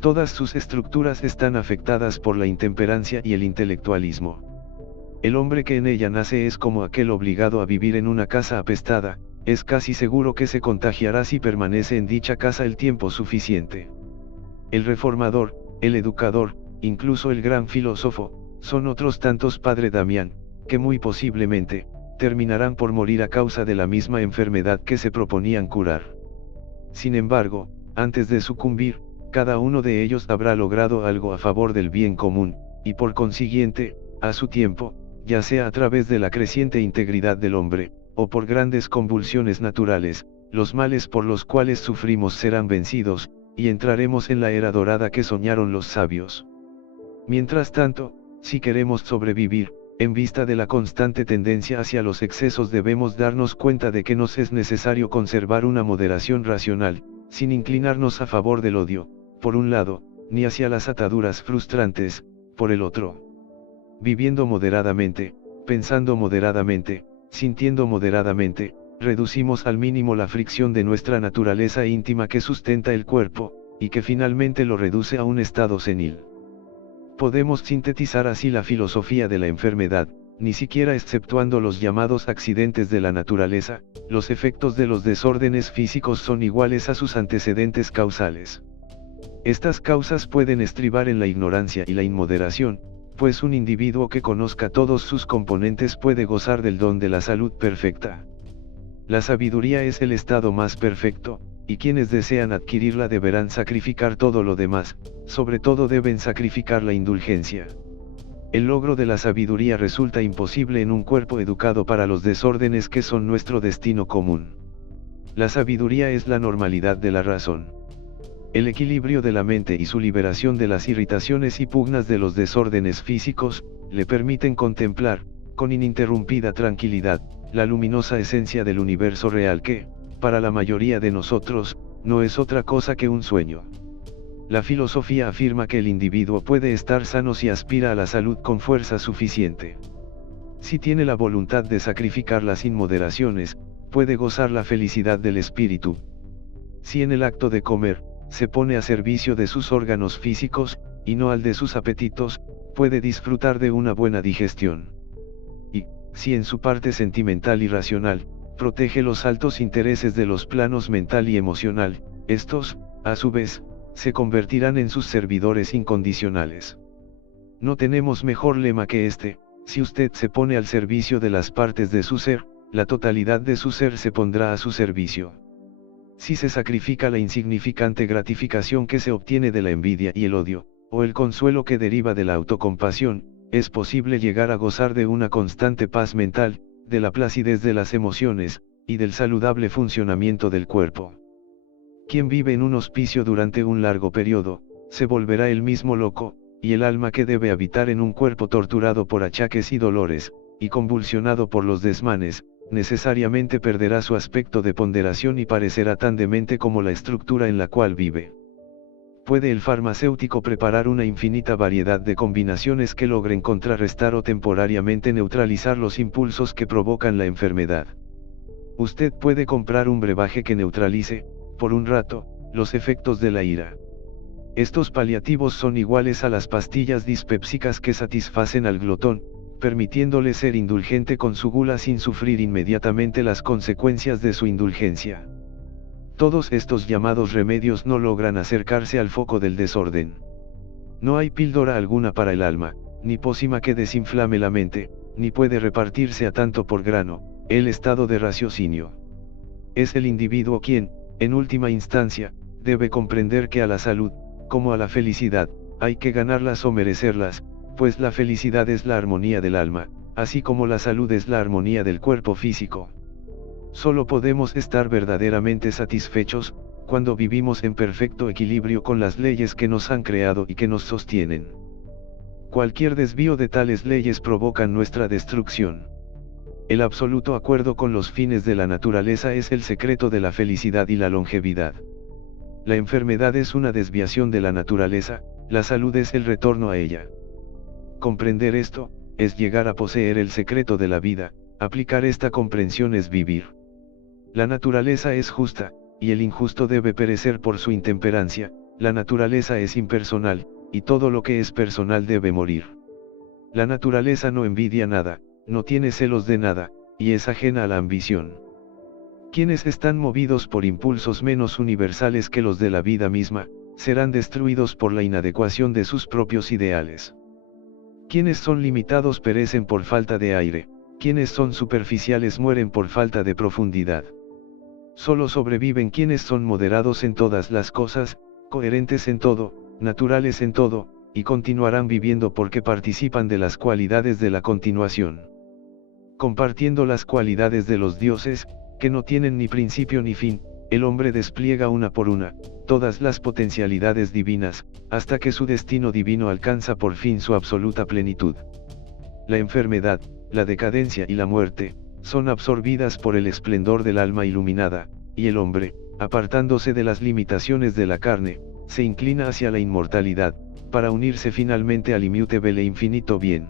Todas sus estructuras están afectadas por la intemperancia y el intelectualismo. El hombre que en ella nace es como aquel obligado a vivir en una casa apestada, es casi seguro que se contagiará si permanece en dicha casa el tiempo suficiente. El reformador, el educador, incluso el gran filósofo, son otros tantos Padre Damián, que muy posiblemente, terminarán por morir a causa de la misma enfermedad que se proponían curar. Sin embargo, antes de sucumbir, cada uno de ellos habrá logrado algo a favor del bien común, y por consiguiente, a su tiempo, ya sea a través de la creciente integridad del hombre, o por grandes convulsiones naturales, los males por los cuales sufrimos serán vencidos, y entraremos en la era dorada que soñaron los sabios. Mientras tanto, si queremos sobrevivir, en vista de la constante tendencia hacia los excesos debemos darnos cuenta de que nos es necesario conservar una moderación racional, sin inclinarnos a favor del odio, por un lado, ni hacia las ataduras frustrantes, por el otro. Viviendo moderadamente, pensando moderadamente, sintiendo moderadamente, reducimos al mínimo la fricción de nuestra naturaleza íntima que sustenta el cuerpo, y que finalmente lo reduce a un estado senil. Podemos sintetizar así la filosofía de la enfermedad, ni siquiera exceptuando los llamados accidentes de la naturaleza, los efectos de los desórdenes físicos son iguales a sus antecedentes causales. Estas causas pueden estribar en la ignorancia y la inmoderación, pues un individuo que conozca todos sus componentes puede gozar del don de la salud perfecta. La sabiduría es el estado más perfecto, y quienes desean adquirirla deberán sacrificar todo lo demás, sobre todo deben sacrificar la indulgencia. El logro de la sabiduría resulta imposible en un cuerpo educado para los desórdenes que son nuestro destino común. La sabiduría es la normalidad de la razón. El equilibrio de la mente y su liberación de las irritaciones y pugnas de los desórdenes físicos, le permiten contemplar, con ininterrumpida tranquilidad, la luminosa esencia del universo real que, para la mayoría de nosotros, no es otra cosa que un sueño. La filosofía afirma que el individuo puede estar sano si aspira a la salud con fuerza suficiente. Si tiene la voluntad de sacrificarla sin moderaciones, puede gozar la felicidad del espíritu. Si en el acto de comer, se pone a servicio de sus órganos físicos, y no al de sus apetitos, puede disfrutar de una buena digestión. Y, si en su parte sentimental y racional, protege los altos intereses de los planos mental y emocional, estos, a su vez, se convertirán en sus servidores incondicionales. No tenemos mejor lema que este: si usted se pone al servicio de las partes de su ser, la totalidad de su ser se pondrá a su servicio. Si se sacrifica la insignificante gratificación que se obtiene de la envidia y el odio, o el consuelo que deriva de la autocompasión, es posible llegar a gozar de una constante paz mental, de la placidez de las emociones, y del saludable funcionamiento del cuerpo. Quien vive en un hospicio durante un largo periodo, se volverá el mismo loco, y el alma que debe habitar en un cuerpo torturado por achaques y dolores, y convulsionado por los desmanes, necesariamente perderá su aspecto de ponderación y parecerá tan demente como la estructura en la cual vive. Puede el farmacéutico preparar una infinita variedad de combinaciones que logren contrarrestar o temporariamente neutralizar los impulsos que provocan la enfermedad. Usted puede comprar un brebaje que neutralice, por un rato, los efectos de la ira. Estos paliativos son iguales a las pastillas dispépsicas que satisfacen al glotón, permitiéndole ser indulgente con su gula sin sufrir inmediatamente las consecuencias de su indulgencia. Todos estos llamados remedios no logran acercarse al foco del desorden. No hay píldora alguna para el alma, ni pócima que desinflame la mente, ni puede repartirse a tanto por grano, el estado de raciocinio. Es el individuo quien, en última instancia, debe comprender que a la salud, como a la felicidad, hay que ganarlas o merecerlas, pues la felicidad es la armonía del alma, así como la salud es la armonía del cuerpo físico. Solo podemos estar verdaderamente satisfechos, cuando vivimos en perfecto equilibrio con las leyes que nos han creado y que nos sostienen. Cualquier desvío de tales leyes provocan nuestra destrucción. El absoluto acuerdo con los fines de la naturaleza es el secreto de la felicidad y la longevidad. La enfermedad es una desviación de la naturaleza, la salud es el retorno a ella. Comprender esto, es llegar a poseer el secreto de la vida, aplicar esta comprensión es vivir. La naturaleza es justa, y el injusto debe perecer por su intemperancia, la naturaleza es impersonal, y todo lo que es personal debe morir. La naturaleza no envidia nada, no tiene celos de nada, y es ajena a la ambición. Quienes están movidos por impulsos menos universales que los de la vida misma, serán destruidos por la inadecuación de sus propios ideales. Quienes son limitados perecen por falta de aire, quienes son superficiales mueren por falta de profundidad. Solo sobreviven quienes son moderados en todas las cosas, coherentes en todo, naturales en todo, y continuarán viviendo porque participan de las cualidades de la continuación. Compartiendo las cualidades de los dioses, que no tienen ni principio ni fin, el hombre despliega una por una, todas las potencialidades divinas, hasta que su destino divino alcanza por fin su absoluta plenitud. La enfermedad, la decadencia y la muerte, son absorbidas por el esplendor del alma iluminada, y el hombre, apartándose de las limitaciones de la carne, se inclina hacia la inmortalidad, para unirse finalmente al inmutable infinito bien.